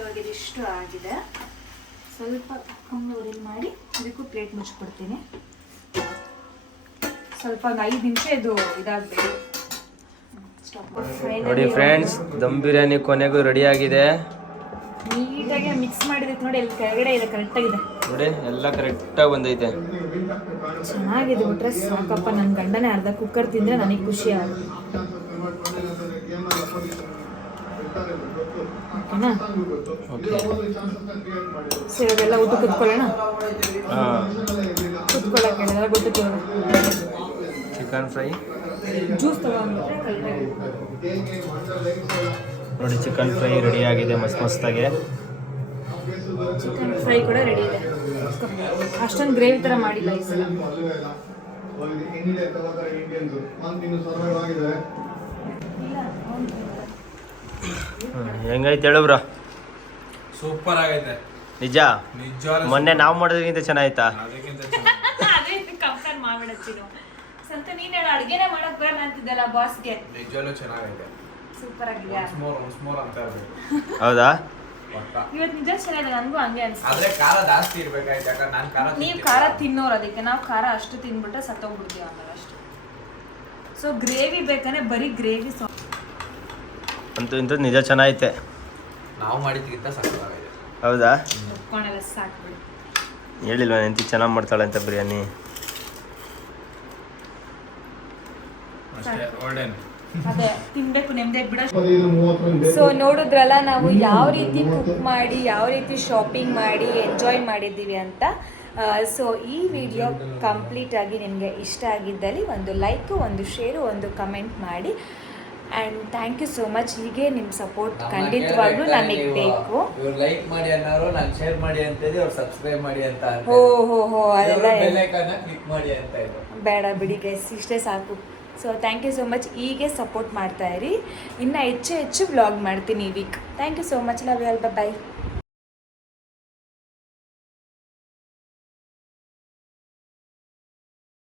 ಇವಾಗ ಇದಿಷ್ಟು ಆಗಿದೆ. ಸ್ವಲ್ಪ ಕಮ್ಮಿ ಮಾಡಿ ಇದಕ್ಕೂ ಪ್ಲೇಟ್ ಮುಚ್ಚಿಬಿಡ್ತೀನಿ. ಸ್ವಲ್ಪ ಒಂದು 5 ನಿಮಿಷ ಇದು ಇದಾಗಬೇಕು. ನೋಡಿ ಫ್ರೆಂಡ್ಸ್, ದಮ್ ಬಿರಿಯಾನಿ ಕೊನೆಗೂ ರೆಡಿ ಆಗಿದೆ. ನೀಟಾಗಿ ಮಿಕ್ಸ್ ಮಾಡಿದೈತೆ ನೋಡಿ, ಅಲ್ಲಿ ಕೆಳಗಡೆ ಇದೆ ಕರೆಕ್ಟಾಗಿದೆ ನೋಡಿ, ಎಲ್ಲ ಕರೆಕ್ಟಾಗಿ ಬಂದೈತೆ. ಚೆನ್ನಾಗಿದೆ. ಬಿಟ್ರೆ ಸಾಕಪ್ಪ, ನನ್ನ ಗಂಡನೇ ಅರ್ಧ ಕುಕ್ಕರ್ ತಿಂದರೆ ನನಗೆ ಖುಷಿ ಆಗುತ್ತೆ. ಓಕೆನಾ? ಸರಿ, ಇವಾಗೆಲ್ಲ ಊಟ ಕುತ್ಕೊಳ್ಳೋಣ. ಕುತ್ಕೊಳ್ಳೋಕೆ ಹೇಳಿದ್ರೆ ಗೊತ್ತಿತ್ತು. ಚಿಕನ್ ಫ್ರೈ ಜ್ಯೂಸ್ ತಗೊಂಡ್ಬಿಟ್ರೆ ಕೈಯಾಗಿ. ನೋಡಿ, ಚಿಕನ್ ಫ್ರೈ ರೆಡಿ ಆಗಿದೆ ಮಸ್ತಾಗಿ. ಚಿಕನ್ ಫ್ರೈ ಕೂಡ ರೆಡಿ ಇದೆ. ಅಷ್ಟೊಂದು ಗ್ರೇವಿ ಥರ ಮಾಡಿಲ್ಲ ಈ ಸಲ. ಹೆಂಗೈತೆ ಹೇಳು ಬ್ರೋ? ಸೂಪರ್ ಆಗೈತೆ ನಿಜ. ನಿಜವಾಗ್ಲೂ ಮೊನ್ನೆ ನಾವು ಮಾಡೋದಕ್ಕಿಂತ ಚೆನ್ನಾಯ್ತಾ? ಅದಕ್ಕಿಂತ ಅದೇ ಕಂಪೇರ್ ಮಾಡ್ಬಿಡತ್ತೀನಿ. ಸಂತ ನೀನು ಹೇಳು, ಅಡುಗೆನೇ ಮಾಡಕ್ ಬರಲ್ಲ ಅಂತಿದ್ದಲ್ಲ ಬಾಸ್ಗೆ. ನಿಜವಾಗ್ಲೂ ಚೆನ್ನಾಗೈತೆ. ಸೂಪರ್ ಆಗಿದೆ. ಒನ್ಸ್ ಮೋರ್ ಅಂತ ಇರ್ಬೇಕು. ಹೌದಾ? ಪಕ್ಕ. ಇವತ್ತು ನಿಜ ಚೆನ್ನಾಗಿದೆ, ನನಗೂ ಹಂಗೆ ಅನ್ಸುತ್ತೆ. ಆದ್ರೆ ಖಾರ ಜಾಸ್ತಿ ಇರ್ಬೇಕಾಯ್ತು, ಯಾಕಂದ್ರೆ ನಾನು ಖಾರ ನೀವು ಖಾರ ತಿನ್ನೋರು, ಅದಕ್ಕೆ ನಾವು ಖಾರ ಅಷ್ಟು ತಿಂದ್ಬಿಟ್ರೆ ಸತ್ತೋಗ್ಬಿಡ್ತೀವಿ ಆಮೇಲೆ ಅಷ್ಟು. ಸೊ ಗ್ರೇವಿ ಬೇಕಂದ್ರೆ ಬರೀ ಗ್ರೇವಿ ಅಂತೂ ಇಂಥದ್ದು ನಿಜ ಚೆನ್ನಾಗೈತೆ. ನಾವು ಮಾಡಿದ್ಕಿಂತ ಸಕ್ಕತ್ತಾಗಿದೆ. ಹೌದಾ? ಒಪ್ಕೊಂಡೆಲ್ಲ ಸಾಕ್ಬಿಡಿ. ಹೇಳಿಲ್ವ ನೆಂತಿ ಚೆನ್ನಾಗಿ ಮಾಡ್ತಾಳೆ ಅಂತ ಬಿರಿಯಾನಿ? ಅಷ್ಟೇ, ಒಳ್ಳೆನು. ಅದೇ ತಿನ್ಬೇಕು, ನೆಮ್ಮದಿ ಬಿಡ. ಸೊ ನೋಡಿದ್ರಲ್ಲ ನಾವು ಯಾವ ರೀತಿ ಕುಕ್ ಮಾಡಿ, ಯಾವ ರೀತಿ ಶಾಪಿಂಗ್ ಮಾಡಿ ಎಂಜಾಯ್ ಮಾಡಿದ್ದೀವಿ ಅಂತ. ಸೊ ಈ ವಿಡಿಯೋ ಕಂಪ್ಲೀಟ್ ಆಗಿ ನಿಮಗೆ ಇಷ್ಟ ಆಗಿದ್ದಲ್ಲಿ ಒಂದು ಲೈಕು, ಒಂದು ಶೇರು, ಒಂದು ಕಮೆಂಟ್ ಮಾಡಿ. And thank you so much. ಹೀಗೆ ನಿಮ್ಮ ಸಪೋರ್ಟ್ ಖಂಡಿತವಾಗ್ಲೂ ನನಗೆ ಬೇಕು. ಇವ್ರು ಲೈಕ್ ಮಾಡಿ ಅನ್ನೋರು, ನಾನು ಶೇರ್ ಮಾಡಿ ಅಂತಿದ್ದೆ, ಅವ್ರು ಸಬ್ಸ್ಕ್ರೈಬ್ ಮಾಡಿ ಅಂತ ಹೋ ಅದೆಲ್ಲ ಬೆಲ್ ಐಕಾನ್ನ ಕ್ಲಿಕ್ ಮಾಡಿ ಅಂತ ಇದ್ರು. ಬೇಡ ಬಿಡಿ ಗೈಸ್, ಇಷ್ಟೇ ಸಾಕು. So thank you so much. ಹೀಗೆ ಸಪೋರ್ಟ್ ಮಾಡ್ತಾಯಿರಿ. ಇನ್ನು ಹೆಚ್ಚು ವ್ಲಾಗ್ ಮಾಡ್ತೀನಿ ಈ week. Thank you so much. Love you all. Bye.